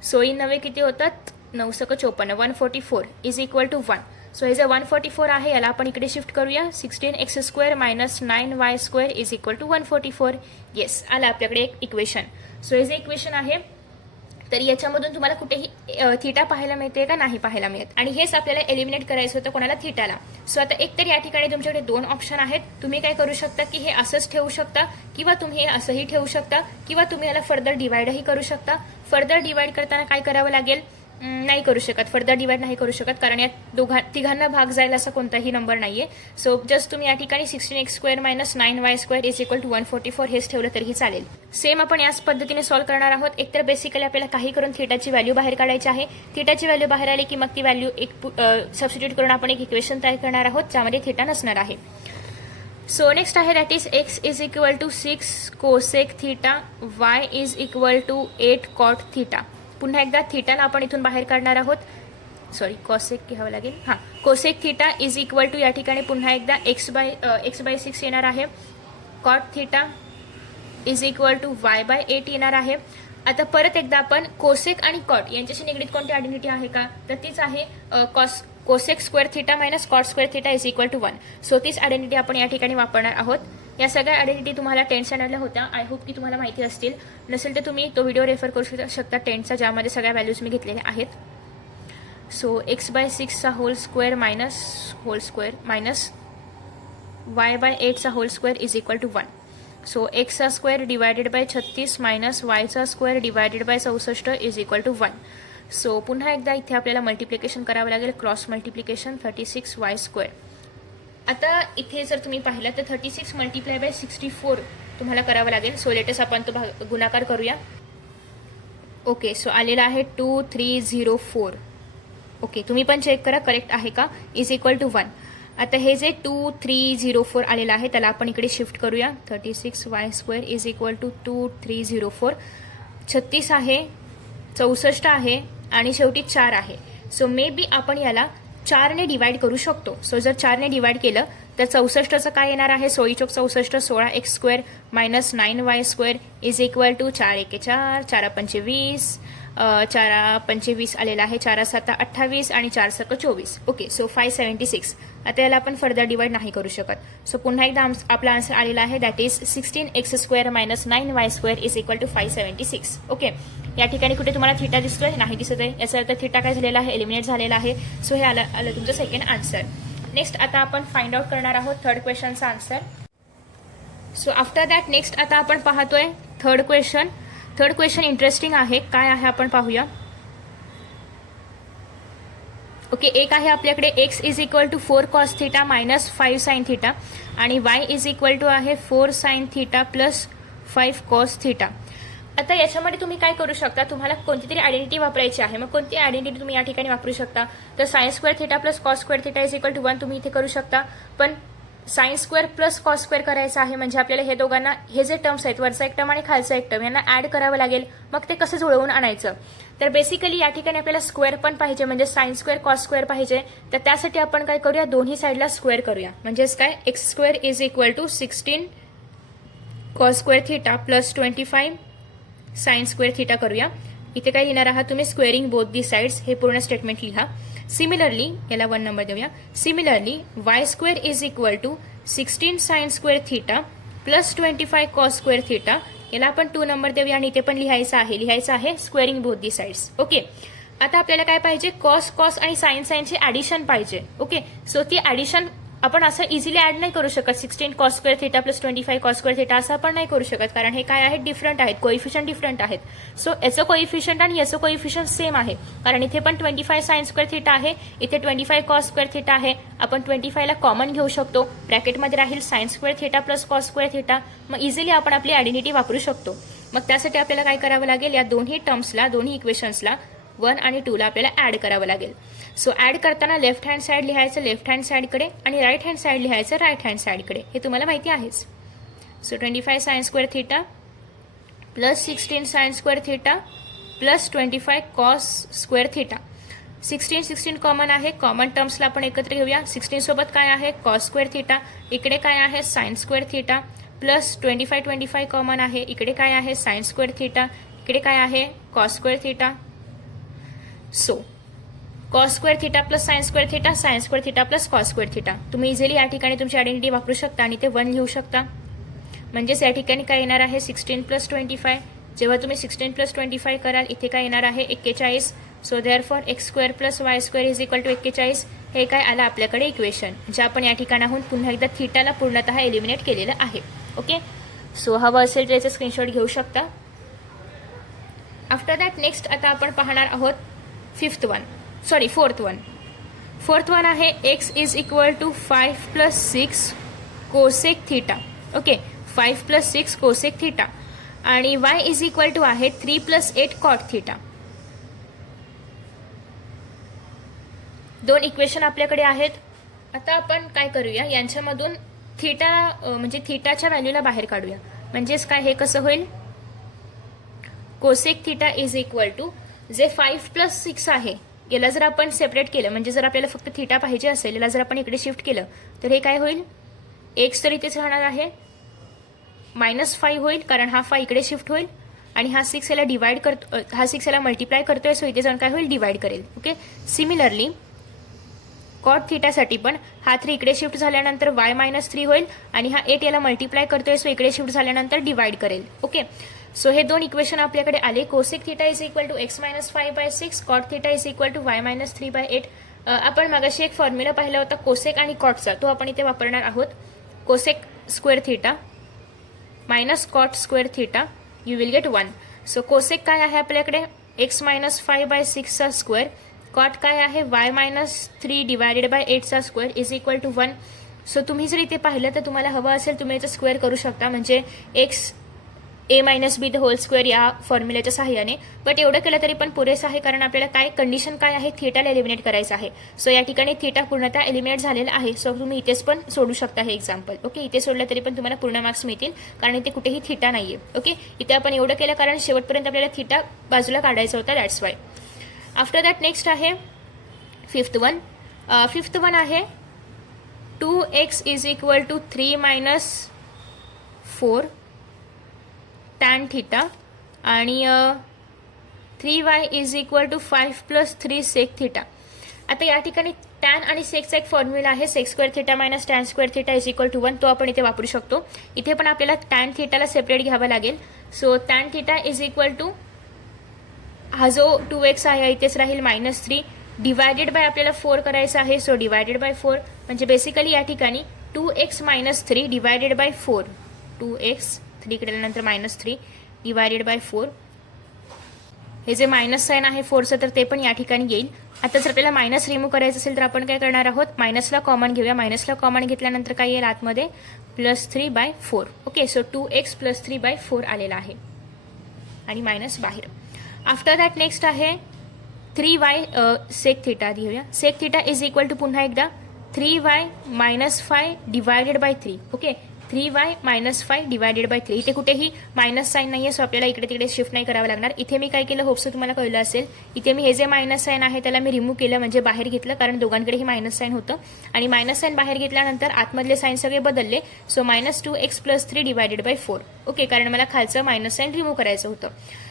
so in 9 किती होतात, 9×54 144 इज इक्वल टू 1. सो हे जे 144 आहे याला आपण इकडे शिफ्ट करूया. 16x square minus 9y square is equal to 144. Yes, आलं आपल्याकडे एक इक्वेशन. सो हे जे इक्वेशन आहे तर याच्यामधून तुम्हाला कुठेही थीटा पाहायला मिळते का, नाही पाहायला मिळत. आणि हेच आपल्याला एलिमिनेट करायचं होतं कोणाला, थीटाला. सो आता एक तर या ठिकाणी तुमच्याकडे 2 ऑप्शन आहेत. तुम्ही काय करू शकता की हे असंच ठेवू शकता किंवा तुम्ही हे असंही ठेवू शकता किंवा तुम्ही याला फर्दर डिवाइडही करू शकता. फर्दर डिवाइड करताना काय करावं लागेल, नाही करू शकत, फर्दर डिवाइड नाही करू शकत, कारण या तिघांना भाग जायला असा कोणताही नंबर नाहीये. सो जस्ट तुम्ही या ठिकाणी 16x square minus 9y square is equal to 144 हेच ठेवलं तरीही चालेल. सेम आपण याच पद्धतीने सॉल्व्ह करणार आहोत. एकतर बेसिकली आपल्याला काही करून थीटाची व्हॅल्यू बाहेर काढायची आहे. थीटाची व्हॅल्यू बाहेर आली की मग ती व्हॅल्यू एक सबस्टिट्यूट करून आपण एक इक्वेशन तयार करणार आहोत ज्यामध्ये थीटा नसणार आहे. सो नेक्स्ट आहे that is x is equal to 6 cosec theta, y is equal to 8 cot theta. पुन्हा एकदा थीटाला आपण इथून बाहेर काढणार आहोत. सॉरी, कॉसेक घ्यावं लागेल. हां, cosec theta is equal to या ठिकाणी पुन्हा एकदा x/6 येणार आहे. Cot theta is equal to y/8 येणार आहे. आता परत एकदा आपण कोसेक आणि कॉट यांच्याशी निगडीत कोणती आयडेंटिटी आहे का, तर तीच आहे cosec square theta minus cot square theta is equal to 1. So तीच आयडेंटिटी आपण या ठिकाणी वापरणार आहोत. या सगळ्या आयडेंटिटी तुम्हाला 10th स्टँडर्डला होत्या. आय होप की तुम्हाला माहिती असतील. नसेल तर तुम्ही तो व्हिडिओ रेफर करू शकता 10thचा, ज्यामध्ये सगळ्या व्हॅल्यूज मी घेतलेल्या आहेत. सो x/6चा होल स्क्वेअर मायनस y/8चा whole square is equal to 1. So x चा स्क्वेअर डिवायडेड बाय 36 मायनस yचा square divided by 64 is equal to 1. So पुन्हा एकदा इथे आपल्याला मल्टिप्लिकेशन करावं लागेल, क्रॉस मल्टिप्लिकेशन 36y स्क्वेअर. आता इथे जर तुम्ही पाहिलं तर 36 मल्टिप्लाय बाय 64 तुम्हाला करावं लागेल. सो लेटेस्ट आपण तो गुणाकार करूया. ओके, सो आलेला आहे 2304. ओके, तुम्ही पण चेक करा करेक्ट आहे का, इज इक्वल टू 1. आता हे जे 2304 आलेलं आहे त्याला आपण इकडे शिफ्ट करूया. 36y square is equal to 2304. 36 आहे, 64 आहे आणि शेवटी 4 आहे. सो मे बी आपण याला 4ने डिवाइड करू शकतो. सो जर 4ने डिवाइड केलं तर 64चं काय येणार आहे, 64 16x square minus 9y square is equal to 4 1 4 4 5 20 4 25 आलेला आहे, 4 7 28 आणि 4 6 24. Okay, so 576. आता याला आपण फर्दर डिवाइड नाही करू शकत. सो पुन्हा एकदा आपला आन्सर आलेला आहे that is 16x square minus 9y square is equal to 576. Okay, या ठिकाणी कुठे तुम्हाला थीटा दिसतोय, नाही दिसत आहे, याचा अर्थ थीटा काय झालेला आहे, एलिमिनेट झालेला आहे. सो हे आलं तुमचं सेकंड आन्सर. नेक्स्ट आता आपण फाइंड आउट करणार आहोत थर्ड क्वेश्चनचा answer. So after that next आता आपण पाहतोय third question. Third question interesting आहे, काय आहे आपण पाहूया. ओके, एक आहे आपल्याकडे x is equal to 4 cos theta minus 5 sine theta आणि y इज इक्वल टू आहे 4 sine theta plus 5 cos theta. आता याच्यामध्ये तुम्ही काय करू शकता, तुम्हाला कोणती तरी आयडेंटिटी वापरायची आहे. मग कोणती आयडेंटिटी तुम्ही या ठिकाणी वापरू शकता, तर sines square theta plus cos square theta is equal to 1 तुम्ही इथे करू शकता. पण sines square plus cos square करायचं आहे म्हणजे आपल्याला हे दोघांना, हे जे टर्म्स आहेत वरचा एक टर्म आणि खालचा एक टर्म, यांना ऍड करावं लागेल. मग ते कसं जुळवून आणायचं, तर बेसिकली या ठिकाणी आपल्याला स्क्वेअर पण पाहिजे, म्हणजे सायन्स स्क्वेअर कॉस स्क्वेअर पाहिजे. तर त्यासाठी आपण काय करूया, दोन्ही साईडला स्क्वेअर करूया. म्हणजेच काय, X square is equal to 16 cos square theta plus 25 sines square theta करूया. इथे काय लिहिणार आहात तुम्ही, स्क्वेअरिंग बोथ दी साइड्स, हे पूर्ण स्टेटमेंट लिहा. सिमिलरली याला 1 नंबर देऊया. Similarly Y square is equal to 16 sine square theta plus 25 cos square theta, याला आपण 2 नंबर देऊया. आणि इथे पण लिहायचं आहे squaring both the sides. Okay, आता आपल्याला काय पाहिजे, कॉस कॉस आणि साइन साइनची ऍडिशन पाहिजे. ओके, सो ती ऍडिशन आपण असं इझिली ऍड नाही करू शकत. 16 cos square theta plus 25 cos square theta असं आपण नाही करू शकत, कारण हे काय आहेत, डिफरंट आहेत, कोइफिशियंट डिफरंट आहेत. सो याचं कोइफिशियंट आणि याचं कोइफिशियंट सेम आहे, कारण इथे पण 25 साइन स्क्वेअर थिटा आहे, इथे 25 कॉस स्क्वेअर थिटा आहे. आपण 25 ला कॉमन घेऊ शकतो, ब्रॅकेटमध्ये राहील sign square theta plus cos square theta. मग इझिली आपण आपली आयडेंटिटी वापरू शकतो. मग त्यासाठी आपल्याला काय करावं लागेल, या दोन्ही टर्म्सला, दोन्ही इक्वेशन्सला 1 आणि 2 ला आपल्याला ऍड करावं लागेल. सो ऍड करताना लेफ्ट हँड साइड लिहायचं लेफ्ट हँड साइडकडे आणि राईट हँड साइड लिहायचं राईट हँड साइडकडे, हे तुम्हाला माहिती आहेच. So 25 sign square theta plus 16 sine square theta plus 25 cos square theta. 16 common आहे, कॉमन टर्म्सला आपण एकत्र घेऊया. 16 सोबत काय आहे, कॉस स्क्वेअर थिटा, इकडे काय आहे, sine square theta plus 25 common आहे, इकडे काय आहे, साइन स्क्वेअर थिटा, इकडे काय आहे, cos square theta. So cos square theta plus sign square theta, sign square theta plus cos square theta. तुम्ही इझिली या ठिकाणी तुमची आयडेंटिटी वापरू शकता आणि ते 1 लिहू शकता. म्हणजेच या ठिकाणी काय येणार आहे, 16 प्लस 25. जेव्हा तुम्ही 16 प्लस 25 कराल, इथे काय येणार आहे, 41. So therefore X square plus Y square is equal to 41. हे काय आलं आपल्याकडे इक्वेशन, जे आपण या ठिकाणाहून पुन्हा एकदा थिटाला पूर्णतः एलिमिनेट केलेलं आहे. ओके, सो हवं असेल तर याचा स्क्रीनशॉट घेऊ शकता. आफ्टर दॅट नेक्स्ट आता आपण पाहणार आहोत फोर्थ वन आहे x is equal to 5 plus 6 cosec theta. Okay, 5 plus 6 cosec theta आणि वाय इज इक्वल टू आहे 3 प्लस 8 कॉट थिटा. 2 इक्वेशन आपल्याकडे आहेत. आता आपण काय करूया, यांच्यामधून थिटा म्हणजे थिटाच्या व्हॅल्यूला बाहेर काढूया. म्हणजेच काय, हे कसं होईल, cosec theta is equal to जे 5 प्लस 6 आहे, याला जर आपण सेपरेट केलं, म्हणजे जर आपल्याला फक्त थिटा पाहिजे असेल, याला जर आपण इकडे शिफ्ट केलं तर हे काय होईल, एक्स तर इथेच राहणार आहे, -5 होईल, कारण हा 5 इकडे शिफ्ट होईल आणि हा 6 याला डिवाइड करतो, हा 6 याला मल्टिप्लाय करतोय, सो इथे जाऊन काय होईल, डिवाइड करेल. ओके, सिमिलरली कॉट थिटासाठी पण हा 3 इकडे शिफ्ट झाल्यानंतर y-3 होईल आणि हा 8 याला मल्टिप्लाय करतोय, सो इकडे शिफ्ट झाल्यानंतर डिवाइड करेल. ओके, सो हे 2 इक्वेशन आपल्याकडे आले. Cosec theta is equal to x-5/6, cot theta is equal to y-3/8. आपण मगाशी एक फॉर्म्युला पाहिला होता कोसेक आणि कॉटचा, तो आपण इथे वापरणार आहोत. Cosec square theta minus cot square theta, you will get 1. So cosec काय आहे आपल्याकडे, x-5/6 चा स्क्वेअर, कॉट काय आहे, y-3 डिवायडेड बाय 8 चा square is equal to 1. So तुम्ही जर इथे पाहिलं तर तुम्हाला हवं असेल तुम्ही याचं स्क्वेअर करू शकता, म्हणजे a-b द होल स्क्वेअर या फॉर्म्युल्याच्या सहाय्याने. बट एवढं केलं तरी पण पुरेसं आहे, कारण आपल्याला काय कंडिशन काय आहे, थिटाला एलिमिनेट करायचं आहे. सो या ठिकाणी थिटा पूर्णतः एलिमिनेट झालेला आहे. सो तुम्ही इथेच पण सोडू शकता हे एक्झाम्पल. ओके, इथे सोडलं तरी पण तुम्हाला पूर्ण मार्क्स मिळतील, कारण इथे कुठेही थिटा नाहीये. ओके, इथे आपण एवढं केलं कारण शेवटपर्यंत आपल्याला थिटा बाजूला काढायचा होता, that's why. After that next आहे फिफ्थ वन आहे 2x is equal to 3 - 4 tan theta आणि 3y is equal to 5 plus 3 sec theta. आता या ठिकाणी टॅन आणि सेकचा एक फॉर्म्युला आहे, sec square theta minus tan square theta is equal to 1, तो आपण इथे वापरू शकतो. इथे पण आपल्याला टॅन थिटाला सेपरेट घ्यावा लागेल. So tan theta is equal to हा जो 2x आहे इथेच राहील -3 डिवायडेड बाय आपल्याला 4 करायचं आहे. सो डिवायडेड बाय 4 म्हणजे बेसिकली या ठिकाणी 2x - 3 डिवायडेड बाय 4, 2x 3 केल्यानंतर -3 डिवायडेड बाय 4. हे जे मायनस साइन आहे 4चं तर ते पण या ठिकाणी येईल. आता जर आपल्याला मायनस रिमूव्ह करायचं असेल तर आपण काय करणार आहोत, मायनसला कॉमन घेऊया. मायनसला कॉमन घेतल्यानंतर काय येईल आतमध्ये +3/4. ओके, सो 2x + 3/4 आलेला आहे. आणि मायनस बाहेर. आफ्टर दॅट नेक्स्ट आहे 3y सेक थिटा लिहूया. Sec theta is equal to पुन्हा एकदा 3y minus 5 divided by 3. Okay, 3y minus 5 divided by 3. इथे कुठेही मायनस साईन नाही आहे, सो आपल्याला इकडे तिकडे शिफ्ट नाही करावं लागणार. इथे मी काय केलं, होप्स तुम्हाला कळलं असेल. इथे मी हे जे मायनस साईन आहे त्याला मी रिमूव्ह केलं, म्हणजे बाहेर घेतलं, कारण दोघांकडेही मायनस साईन होतं. आणि मायनस साईन बाहेर घेतल्यानंतर आतमधले साईन सगळे बदलले. So minus 2x plus 3 divided by 4. Okay, कारण मला खालचं मायनस साईन रिमूव्ह करायचं होतं.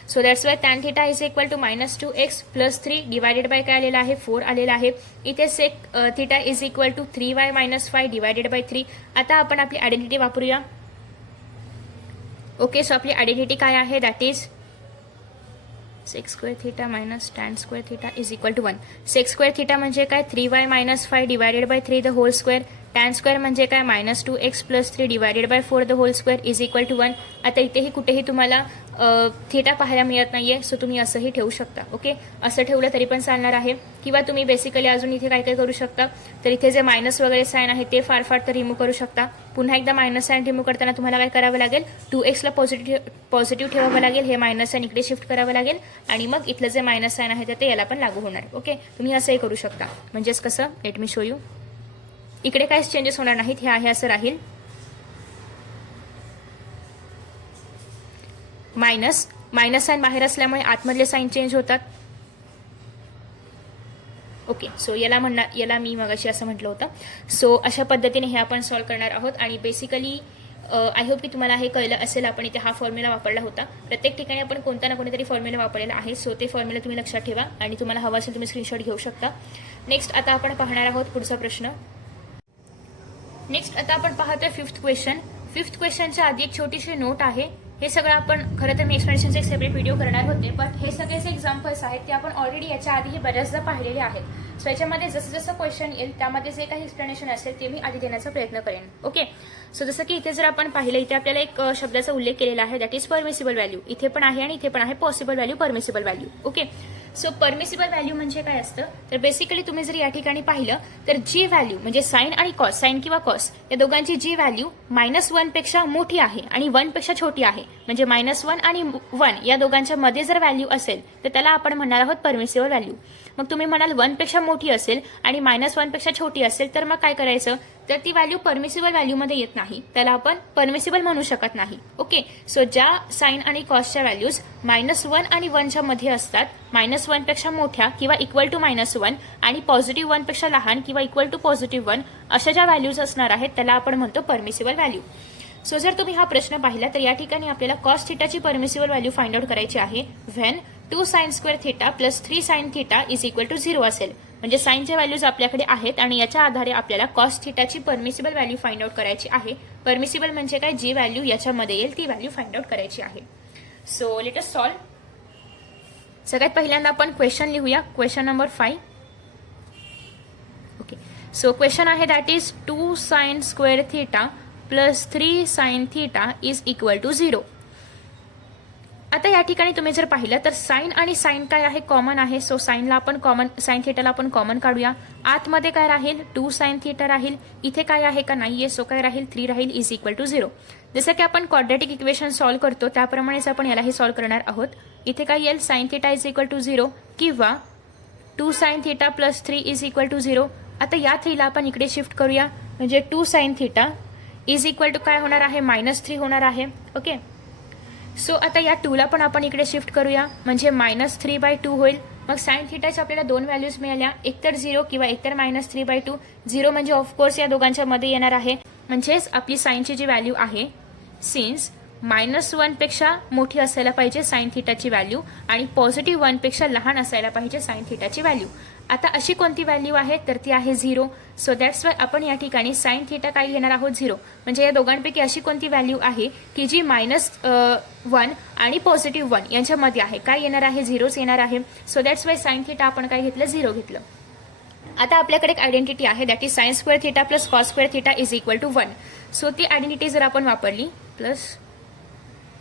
So that's why tan theta is equal to minus 2x plus 3 divided by काय आलेला आहे, 4 आलेला आहे. इथे sec theta is equal to 3y minus 5 divided by 3. आता आपण आपली आयडेंटिटी वापरूया. ओके, सो आपली आयडेंटिटी काय आहे, that is sec square theta minus tan square theta is equal to 1. Sec square theta म्हणजे काय, 3y minus 5 divided by 3 the whole square. Tan square म्हणजे काय, minus 2x plus 3 divided by 4 the whole square is equal to 1. आता इथेही कुठेही तुम्हाला theta पाहायला मिळत नाहीये, सो तुम्ही असंही ठेवू शकता. ओके, असं ठेवलं तरी पण चालणार आहे. किंवा तुम्ही बेसिकली अजून इथे काय काय करू शकता, तर इथे जे मायनस वगैरे साईन आहे ते फार फार तर रिमूव्ह करू शकता. पुन्हा एकदा मायनस साईन रिमूव्ह करताना तुम्हाला काय करावं लागेल, 2x ला पॉझिटिव्ह ठेवावं लागेल, हे मायनस साईन इकडे शिफ्ट करावं लागेल, आणि मग इथलं जे मायनस साईन आहे ते याला पण लागू होणार. ओके, तुम्ही असंही करू शकता. म्हणजेच कसं, लेट मी शो यू. इकडे काहीच चेंजेस होणार नाहीत, हे आहे असं राहील. मायनस साईन बाहेर असल्यामुळे आतमधले साईन चेंज होतात. ओके, सो याला मी मगाशी असं म्हटलं होतं. सो अशा पद्धतीने हे आपण सॉल्व्ह करणार आहोत. आणि बेसिकली आय होप की तुम्हाला हे कळलं असेल. आपण इथे हा फॉर्म्युला वापरला होता. प्रत्येक ठिकाणी आपण कोणता ना कोणीतरी फॉर्म्युला वापरलेला आहे. सो ते फॉर्म्युला तुम्ही लक्षात ठेवा, आणि तुम्हाला हवा असेल तुम्ही स्क्रीनशॉट घेऊ शकता. नेक्स्ट आता आपण पाहणार आहोत पुढचा प्रश्न. नेक्स्ट आता आपण पाहतोय फिफ्थ क्वेश्चन. फिफ्थ क्वेश्चनच्या आधी एक छोटीशी नोट आहे. हे सगळं आपण खरं तर मी एक्सप्लेनेशनचे एक सेपरेट व्हिडिओ करणार होते, पण हे सगळे जे एक्झाम्पल्स आहेत ते आपण ऑलरेडी याच्या आधी बऱ्याचदा पाहिलेले आहेत. सो याच्यामध्ये जसं जसं क्वेश्चन येईल त्यामध्ये जे काही एक्सप्लेनेशन असेल ते मी आधी देण्याचा प्रयत्न करेन. ओके, सो जसं की इथे जर आपण पाहिलं, इथे आपल्याला एक शब्दाचा उल्लेख केलेला आहे, दॅट इज परमिसिबल व्हॅल्यू. इथे पण आहे आणि इथे पण आहे possible value, permissible value. Okay, so permissible value म्हणजे काय असतं, तर बेसिकली तुम्ही जर या ठिकाणी पाहिलं तर जी व्हॅल्यू म्हणजे साईन आणि कॉस, साईन किंवा कॉस या दोघांची जी व्हॅल्यू -1 पेक्षा मोठी आहे आणि 1 पेक्षा छोटी आहे, म्हणजे -1 आणि 1 या दोघांच्या मध्ये जर व्हॅल्यू असेल तर त्याला आपण म्हणणार आहोत परमिसिबल व्हॅल्यू. मग तुम्ही म्हणाल 1 पेक्षा मोठी असेल आणि -1 पेक्षा छोटी असेल, तर मग काय करायचं, तर ती व्हॅल्यू परमिसिबल व्हॅल्यूमध्ये येत नाही, त्याला आपण परमिसिबल म्हणू शकत नाही. ओके, सो ज्या साईन आणि कॉसच्या व्हॅल्यूज -1 आणि 1च्या मध्ये असतात, -1 पेक्षा मोठ्या किंवा इक्वल टू -1 आणि +1 पेक्षा लहान किंवा इक्वल टू +1 अशा ज्या व्हॅल्यूज असणार आहेत त्याला आपण म्हणतो परमिसिबल व्हॅल्यू. सो जर तुम्ही हा प्रश्न पाहिला तर या ठिकाणी आपल्याला कॉस थिटाची परमिसिबल व्हॅल्यू फाइंड आउट करायची आहे when 2 sin square theta plus 3 sin theta is equal to 0 असेल. म्हणजे साईनच्या व्हॅल्यूज आपल्याकडे आहेत आणि याच्या आधारे आपल्याला कॉस थिटाची परमिसिबल व्हॅल्यू फाइंड आउट करायची आहे. परमिसिबल म्हणजे काय, जी व्हॅल्यू याच्यामध्ये येईल ती व्हॅल्यू फाइंड आउट करायची आहे. So let us solve. सगळ्यात पहिल्यांदा आपण क्वेश्चन लिहूया, question number 5. Okay, so question आहे that is 2 sin square theta plus 3 sin theta is equal to 0. आता या ठिकाणी तुम्ही जर पाहिलं तर साइन आणि साइन काय आहे, कॉमन आहे. सो साइनला आपण कॉमन, साइन थिटाला आपण कॉमन काढूया. आतमध्ये काय राहील, 2 sin थिटा राहील. इथे काय आहे का नाहीये, सो काय राहील, 3 राहील इज इक्वल टू 0. जसं की आपण क्वाड्रॅटिक इक्वेशन सॉल्व्ह करतो त्याप्रमाणेच आपण यालाही सॉल्व्ह करणार आहोत. इथे काय येईल, sine theta is equal to 0 किंवा 2 sin theta plus 3 is equal to 0. आता या 3 ला आपण इकडे शिफ्ट करूया, म्हणजे 2 sin theta is equal to काय होणार आहे, -3 होणार आहे. ओके, सो आता या 2 ला पण आपण इकडे शिफ्ट करूया, म्हणजे -3/2 होईल. मग साइन थिटाच्या आपल्याला दोन व्हॅल्यूज मिळाल्या, एकतर 0 किंवा एकतर -3/2. 0 म्हणजे ऑफकोर्स या दोघांच्या मध्ये येणार आहे, म्हणजेच आपली साइनची जी व्हॅल्यू आहे, सिन्स -1 पेक्षा मोठी असायला पाहिजे साइन थिटाची व्हॅल्यू आणि +1 पेक्षा लहान असायला पाहिजे साइन थिटाची व्हॅल्यू. आता अशी कोणती व्हॅल्यू आहे, तर ती आहे 0. सो दॅट्स वाय आपण या ठिकाणी साइन थिटा काय घेणार आहोत, 0. म्हणजे या दोघांपैकी अशी कोणती व्हॅल्यू आहे की जी -1 आणि +1 यांच्यामध्ये आहे, काय येणार आहे, 0च येणार आहे. So that's Y sine theta आपण काय घेतलं, 0 घेतलं. आता आपल्याकडे एक आयडेंटिटी आहे that is sine square theta plus cos square theta is equal to 1. So ती आयडेंटिटी जर आपण वापरली, plus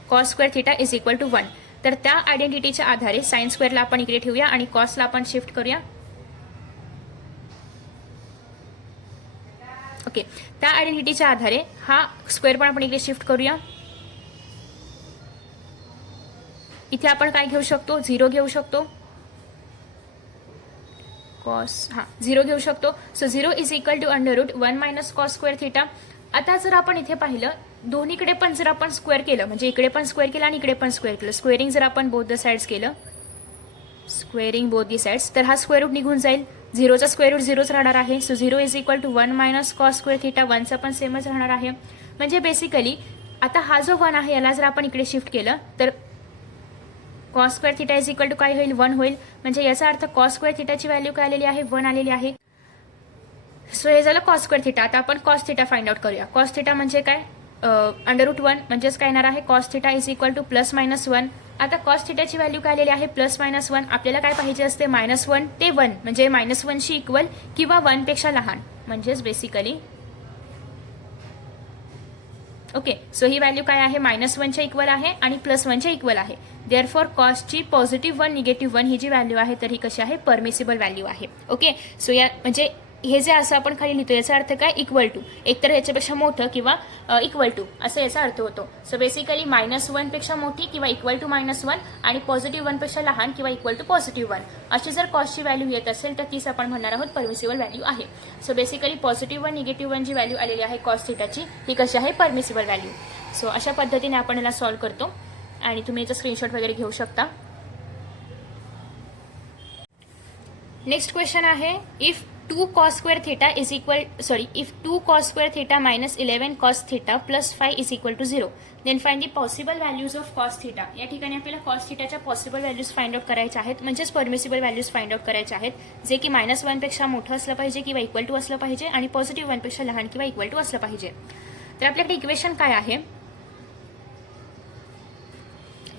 cos square theta is equal to 1, तर त्या आयडेंटिटीच्या आधारे साइन स्क्वेअरला आपण इकडे ठेवूया आणि कॉसला आपण शिफ्ट करूया. ओके, त्या आयडेंटिटीच्या आधारे हा स्क्वेअर पण आपण इकडे शिफ्ट करूया. इथे आपण काय घेऊ शकतो, 0 घेऊ शकतो, कॉस 0 घेऊ शकतो. So 0 is equal to √1 minus cos square theta. आता जर आपण इथे पाहिलं, दोन्हीकडे पण जर आपण स्क्वेअर केलं, म्हणजे इकडे पण स्क्वेअर केलं आणि इकडे पण स्क्वेअर केलं, स्क्वेअरिंग जर आपण बोथ द साइड्स केलं, स्क्वेअरिंग बोथ दी साइड्स, तर हा स्क्वेअर रूट निघून जाईल. 0चा स्क्वेअर रूट 0च राहणार आहे. So 0 is equal to 1 minus cos square theta. 1चा पण सेमच राहणार आहे. म्हणजे बेसिकली आता हा जो 1 आहे याला जर आपण इकडे शिफ्ट केलं तर cos square theta is equal to काय होईल, 1 होईल. म्हणजे याचा अर्थ कॉस स्क्वेअर थिटाची व्हॅल्यू काय आलेली आहे, 1 आलेली आहे. सो हे झालं कॉस स्क्वेअर थिटा. आता आपण कॉस थिटा फाइंड आउट करूया. कॉस थिटा म्हणजे काय, √1 म्हणजेच काय येणार आहे, cos theta is equal to +-1. आता कॉस थिटाची व्हॅल्यू काय आलेली आहे, +-1. आपल्याला काय पाहिजे असते, -1 ते 1, म्हणजे -1शी इक्वल किंवा 1 पेक्षा लहान, म्हणजेच बेसिकली ओके. सो ही व्हॅल्यू काय आहे, -1च्या इक्वल आहे आणि +1च्या इक्वल आहे. देअरफॉर कॉसची +1 -1 ही जी व्हॅल्यू आहे तर ही कशी आहे, परमिसिबल व्हॅल्यू आहे. ओके. सो या म्हणजे हे जे असं आपण खाली लिहितो याचा अर्थ काय, इक्वल टू, एकतर ह्याच्यापेक्षा मोठं किंवा इक्वल टू असं याचा अर्थ होतो. सो बेसिकली -1 पेक्षा मोठी किंवा इक्वल टू -1 आणि +1 पेक्षा लहान किंवा इक्वल टू +1 अशी जर कॉस्टची व्हॅल्यू येत असेल तर तीच आपण म्हणणार आहोत परमिसिबल व्हॅल्यू आहे. सो बेसिकली +1 -1 जी व्हॅल्यू आलेली आहे कॉस्ट थिटाची ही कशी आहे, परमिसिबल व्हॅल्यू. सो अशा पद्धतीने आपण याला सॉल्व्ह करतो आणि तुम्ही याचा स्क्रीनशॉट वगैरे घेऊ शकता. नेक्स्ट क्वेश्चन आहे, if 2 cos square theta is equal, if 2 cos square theta minus 11 cos theta plus 5 is equal to 0, then find the possible values of cos theta. या ठिकाणी आपल्याला cos thetaच्या पॉसिबल व्हॅल्यूज फाइंड आउट करायच्या आहेत, म्हणजेच permissible values find out करायचे आहेत, जे की -1 पेक्षा मोठं असलं पाहिजे किंवा इक्वल टू असलं पाहिजे आणि +1 पेक्षा लहान किंवा इक्वल टू असलं पाहिजे. तर आपल्याकडे इक्वेशन काय आहे,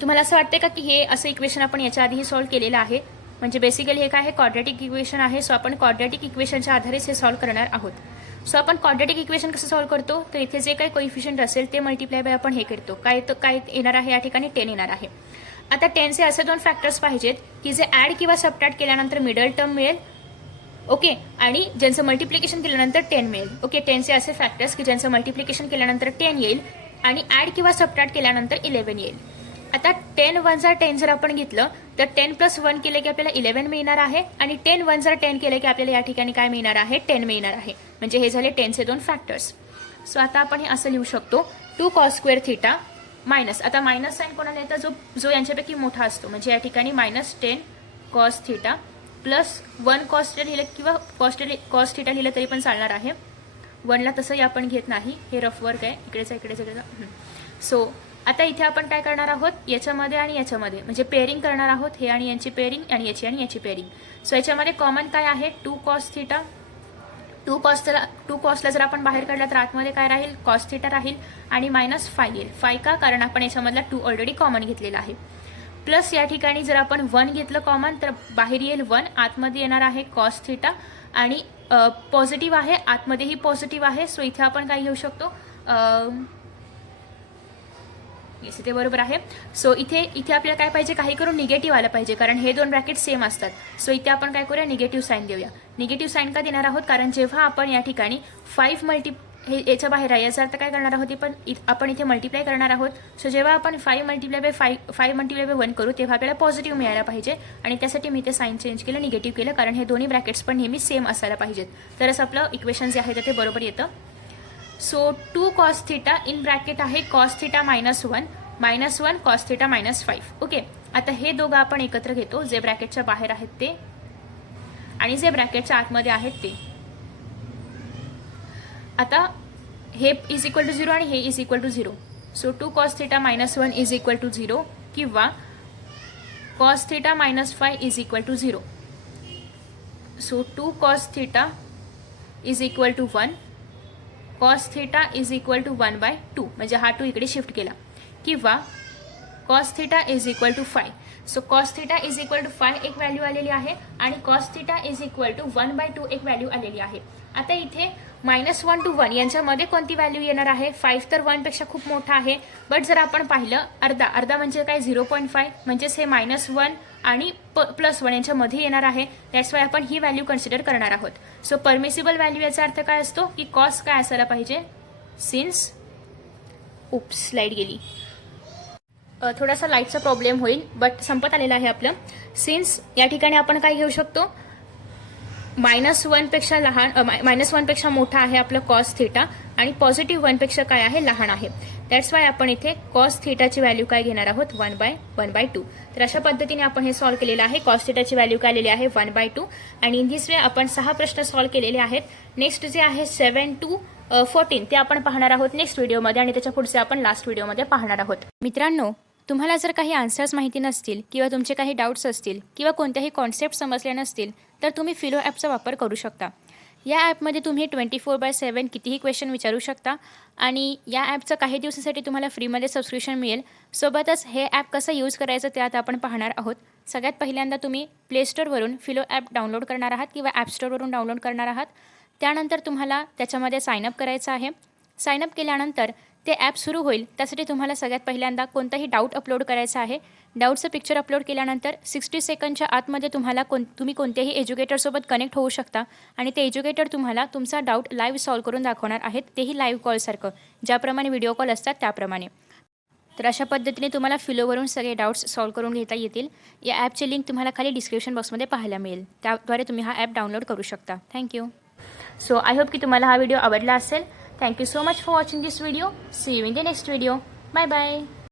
तुम्हाला असं वाटतंय का की हे असं इक्वेशन आपण याच्या आधीही सॉल्व्ह केलेलं आहे, म्हणजे बेसिकली हे काय आहे, क्वाड्रॅटिक इक्वेशन आहे. सो आपण क्वाड्रॅटिक इक्वेशनच्या आधारेच हे सॉल्व्ह करणार आहोत. सो आपण क्वाड्रॅटिक इक्वेशन कसं सॉल्व्ह करतो, तर इथे जे काही कोइफिशियंट असेल ते मल्टिप्लाय बाय आपण हे करतो, काय येणार आहे, या ठिकाणी 10 येणार आहे. आता 10चे असे 2 फॅक्टर्स पाहिजेत की जे ऍड किंवा सबट्रॅक्ट केल्यानंतर मिडल टर्म मिळेल, ओके, आणि ज्यांचं मल्टिप्लिकेशन केल्यानंतर 10 मिळेल. ओके, 10चे असे फॅक्टर्स की ज्यांचं मल्टिप्लिकेशन केल्यानंतर 10 येईल आणि ऍड किंवा सबट्रॅक्ट केल्यानंतर 11 येईल. आता 10 × 10 जर आपण घेतलं तर 10 + 1 केले की आपल्याला 11 मिळणार आहे आणि 10 × 10 केले की आपल्याला या ठिकाणी काय मिळणार आहे, 10 मिळणार आहे. म्हणजे हे झाले 10चे 2 फॅक्टर्स. सो आता आपण हे असं लिहू शकतो, 2 cos स्क्वेअर थिटा मायनस, आता मायनस साईन कोणाला येतं, जो यांच्यापैकी मोठा असतो, म्हणजे या ठिकाणी -10 cos theta plus 1 cos theta लिहिलं किंवा cos थिटा लिहिलं तरी पण चालणार आहे. 1ला तसंही आपण घेत नाही, हे रफ वर्क आहे, इकडेचा. सो आता इथे आपण काय करणार आहोत, याच्यामध्ये आणि याच्यामध्ये म्हणजे पेअरिंग करणार आहोत, हे आणि यांची पेअरिंग आणि याची पेअरिंग. सो याच्यामध्ये कॉमन काय आहे, 2 cos थिटा. 2 cosला जर आपण बाहेर काढला तर आतमध्ये काय राहील, cos थिटा राहील आणि -5 येईल. 5 का, कारण आपण याच्यामधला 2 ऑलरेडी कॉमन घेतलेला आहे. प्लस या ठिकाणी जर आपण 1 घेतलं कॉमन तर बाहेर येईल 1, आतमध्ये येणार आहे cos थिटा आणि पॉझिटिव्ह आहे, आतमध्येही पॉझिटिव्ह आहे. सो इथे आपण काय घेऊ शकतो, येस इथे बरोबर आहे. सो इथे आपल्याला काय पाहिजे, काही करून निगेटिव्ह आलं पाहिजे, कारण हे 2 ब्रॅकेट सेम असतात. सो इथे आपण काय करूया, निगेटिव्ह साईन देऊया. निगेटिव्ह साईन का देणार आहोत, कारण जेव्हा आपण या ठिकाणी 5 हे याच्या बाहेर आहे, याचा अर्थ काय करणार आहोत, पण आपण इथे मल्टिप्लाय करणार आहोत. सो जेव्हा आपण 5 मल्टिप्लाय बाय 1 करू तेव्हा आपल्याला पॉझिटिव्ह मिळायला पाहिजे आणि त्यासाठी मी ते साईन चेंज केलं, निगेटिव्ह केलं, कारण हे दोन्ही ब्रॅकेट्स पण नेहमी सेम असायला पाहिजेत, तरच आपलं इक्वेशन जे आहे ते बरोबर येतं. So 2 cos theta in bracket आहे cos theta -1 cos theta -5. Okay, आता हे दोघं आपण एकत्र घेतो, जे ब्रॅकेटच्या बाहेर आहेत ते आणि जे ब्रॅकेटच्या आतमध्ये आहेत ते. आता हे इज इक्वल टू 0 आणि हे is equal to 0. So 2 cos theta -1 is equal to 0 किंवा cos theta -5 is equal to 0. So 2 cos theta is equal to 1, cos theta is equal to 1/2, म्हणजे हा 2 इकडे शिफ्ट केला, किंवा cos theta is equal to 5. So cos theta is equal to 5 एक value आलेली आहे आणि cos theta is equal to 1/2 एक व्हॅल्यू आलेली आहे. आता इथे -1 to 1 यांच्यामध्ये कोणती व्हॅल्यू येणार आहे, 5 तर 1 पेक्षा खूप मोठा आहे, बट जर आपण पाहिलं अर्धा म्हणजे काय 0.5, म्हणजेच हे -1 आणि +1 यांच्यामध्ये येणार आहे. दॅट्स वाय आपण ही व्हॅल्यू कन्सिडर करणार आहोत. सो परमिसिबल व्हॅल्यू याचा अर्थ काय असतो की कॉस काय असायला पाहिजे, सिन्स स्लाइड गेली. थोडासा लाईटचा प्रॉब्लेम होईल, बट संपत आलेला आहे आपलं. सिन्स या ठिकाणी आपण काय घेऊ शकतो, -1 पेक्षा लहान, -1 पेक्षा मोठा आहे आपलं कॉस थिटा आणि +1 पेक्षा काय आहे, लहान आहे. दॅट्स वाय आपण इथे कॉस थिटाची व्हॅल्यू काय घेणार आहोत, 1/1/2. तर अशा पद्धतीने आपण हे सॉल्व्ह केलेलं आहे. कॉस थिटाची व्हॅल्यू काय आलेली आहे, 1/2. आणि इन दिस वे आपण 6 प्रश्न सॉल्व्ह केलेले आहेत. नेक्स्ट जे आहे 7 to 14 ते आपण पाहणार आहोत नेक्स्ट व्हिडिओमध्ये, आणि त्याच्या पुढचे आपण लास्ट व्हिडिओमध्ये पाहणार आहोत. मित्रांनो, तुम्हाला जर काही आन्सर्स माहिती नसतील किंवा तुमचे काही डाऊट्स असतील किंवा कोणत्याही कॉन्सेप्ट समजले नसतील तर तुम्ही फिलो ॲपचा वापर करू शकता. या ॲपमध्ये तुम्ही 24/7 कितीही क्वेश्चन विचारू शकता आणि या ॲपचं काही दिवसासाठी तुम्हाला फ्रीमध्ये सबस्क्रिप्शन मिळेल. सोबतच हे ॲप कसं यूज करायचं ते आता आपण पाहणार आहोत. सगळ्यात पहिल्यांदा तुम्ही प्ले स्टोअरवरून फिलो ॲप डाउनलोड करणार आहात किंवा ॲप स्टोअरवरून डाउनलोड करणार आहात. त्यानंतर तुम्हाला त्याच्यामध्ये साईनअप करायचं आहे. साईनअप केल्यानंतर ते ॲप सुरू होईल. त्यासाठी तुम्हाला सगळ्यात पहिल्यांदा कोणताही डाऊट अपलोड करायचा आहे. डाऊटचं पिक्चर अपलोड केल्यानंतर 60 सेकंडच्या आतमध्ये तुम्ही कोणत्याही एज्युकेटरसोबत कनेक्ट होऊ शकता आणि ते एज्युकेटर तुम्हाला तुमचा डाऊट लाईव्ह सॉल्व्ह करून दाखवणार आहेत, तेही लाईव्ह कॉलसारखं, ज्याप्रमाणे व्हिडिओ कॉल असतात त्याप्रमाणे. तर अशा पद्धतीने तुम्हाला फिलोवरून सगळे डाऊट्स सॉल्व्ह करून घेता येतील. या ॲपची लिंक तुम्हाला खाली डिस्क्रिप्शन बॉक्समध्ये पाहायला मिळेल. त्याद्वारे तुम्ही हा ॲप डाउनलोड करू शकता. थँक्यू. सो आय होप की तुम्हाला हा व्हिडिओ आवडला असेल. Thank you so much for watching this video. See you in the next video. Bye bye.